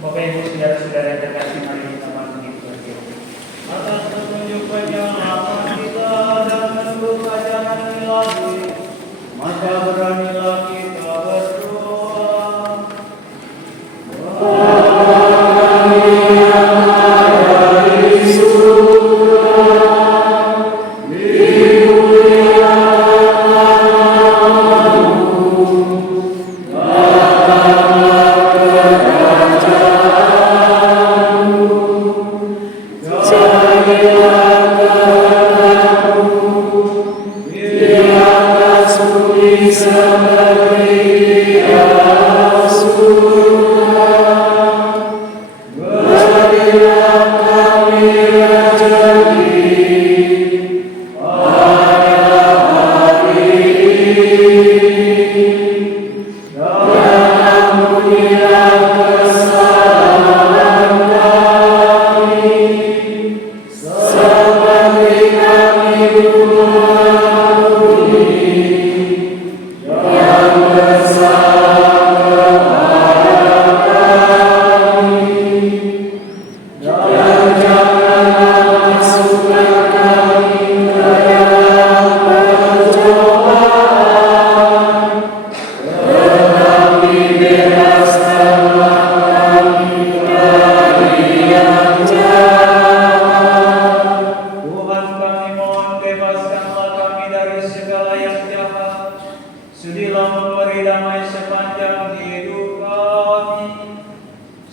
Bapak Ibu saudara-saudara yang terkasih, mari kita bangkit berdiri. Atas petunjuk penyelamat kita dan menurut ajaran ilahi, maka beranilah kita berdoa.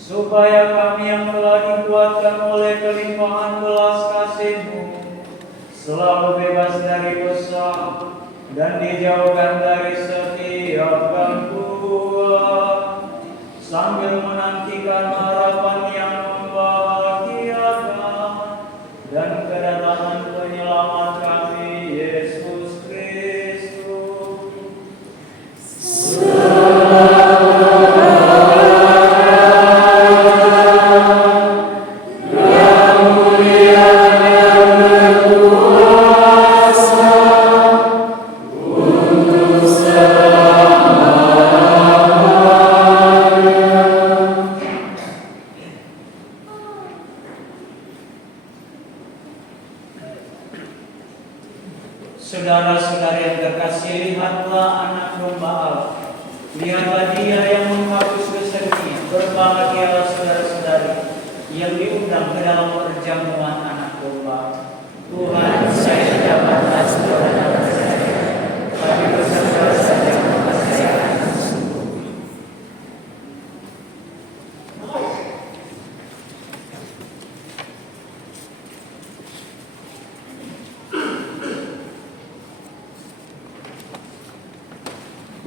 Supaya kami yang telah dikuatkan oleh kelimpahan belas kasih-Mu selalu bebas dari dosa dan dijauhkan dari setiap gangguan, sambil menantikan harapan yang membahagiakan dan kedatangan penyelamat kami, Yesus Kristus. Saudara-saudara yang terkasih, lihatlah anak domba Allah. Lihatlah dia yang menghapus kesedihan. Berbahagialah saudara-saudari yang diundang ke dalam perjamuan anak domba. Tuhan, saya tidak pantas berada saya, tapi bersabar saja maka saya akan sembuh.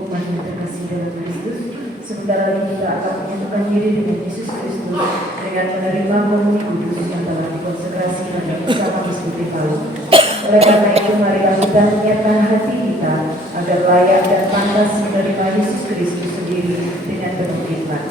Umat yang terkasih dalam Kristus, sementara ini kita akan menyatukan diri dengan Yesus Kristus dengan menerima komuni kudus yang telah dikonsekrasi dan bersama Biskup Paus. Oleh karena itu, marilah kita menyiapkan hati kita agar layak dan pantas menerima Yesus Kristus sendiri dengan penuh iman.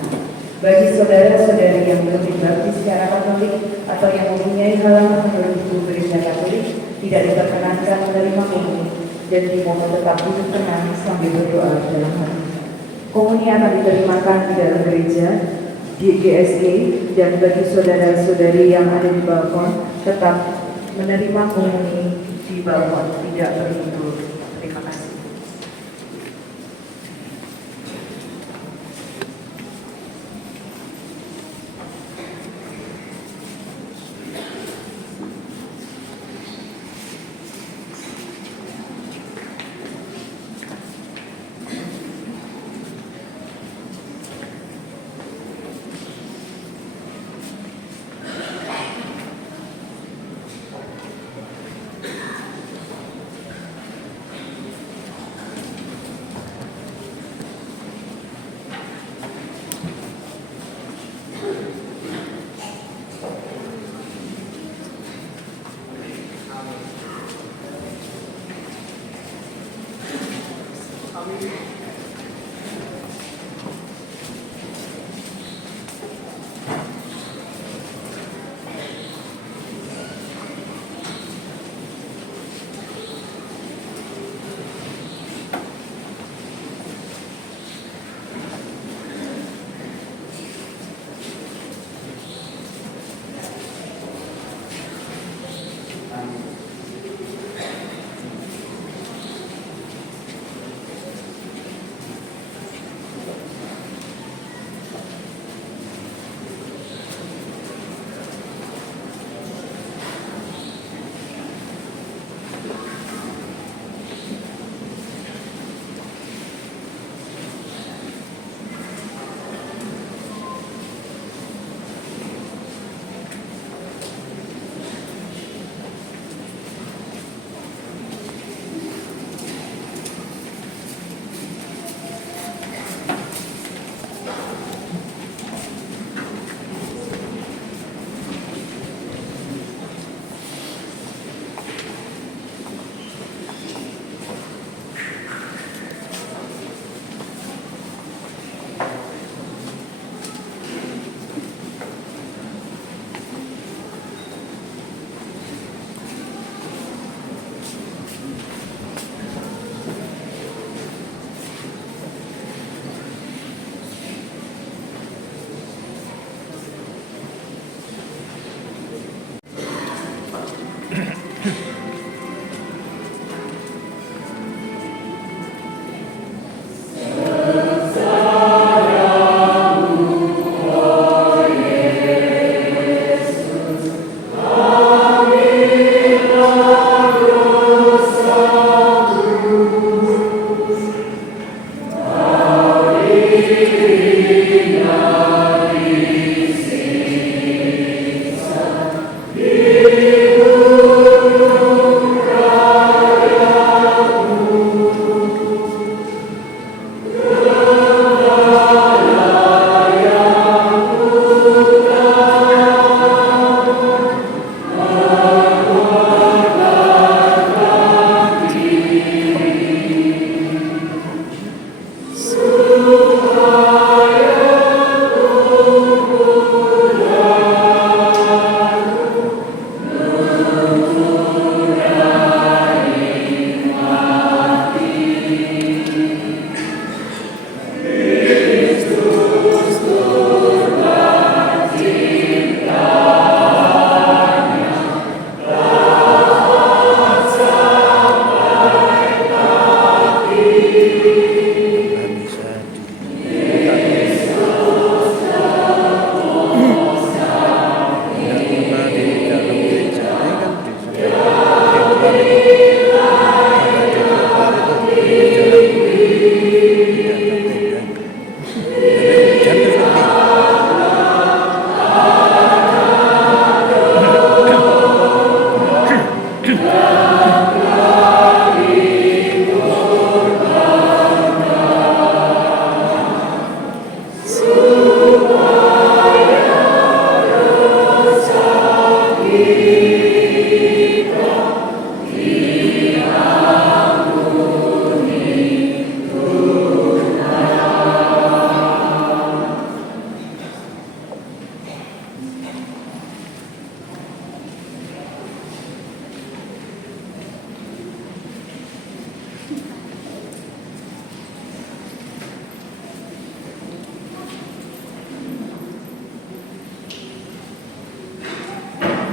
Bagi saudara-saudari yang belum dibaptis secara Katolik atau yang mempunyai halangan menurut hukum Gereja Katolik, tidak diperkenankan menerima komuni dan dimohon tetap duduk tenang sambil berdoa dalam hati. Komuni akan diterimakan di dalam gereja, di GSE, dan bagi saudara-saudari yang ada di balkon tetap menerima komuni di balkon, tidak berundur. Terima kasih.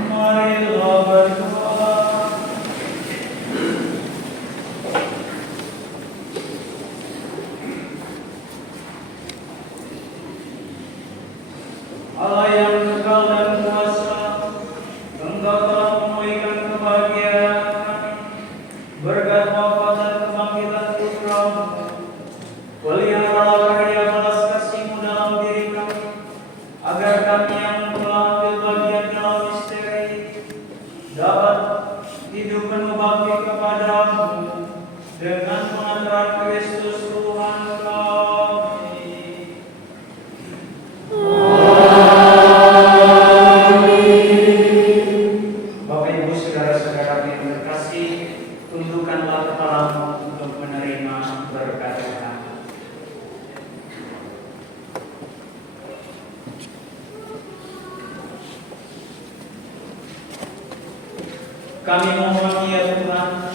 Marilah berdoa. Allah yang kekal dan kuasa, Engkau telah memulihkan kebahagiaan kami berkat wafat dan kebangkitan Putra-Mu. Peliharalah karya balas kasih-Mu dalam diri kami, agar kami yang telah ambil bagian dalam misteri dapat hidup penuh bakti kepada-Mu dengan pengantaran Kristus Tuhan kami. Bapak Ibu saudara-saudara yang terkasih, tundukkanlah kepalamu untuk menerima berkat Tuhan. Kami mohon ya Tuhan,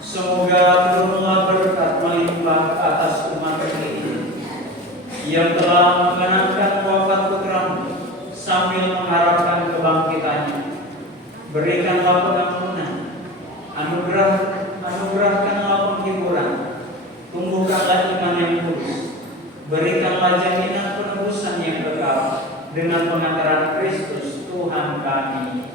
semoga turunlah berkat melimpah atas umat ini yang telah mengenangkan wafat Putra-Mu sambil mengharapkan kebangkitannya. Berikanlah pengampunan, anugerahkanlah penghiburan, tumbuhkanlah iman yang tulus, berikanlah jaminan penebusan yang kekal dengan pengantaran Kristus Tuhan kami.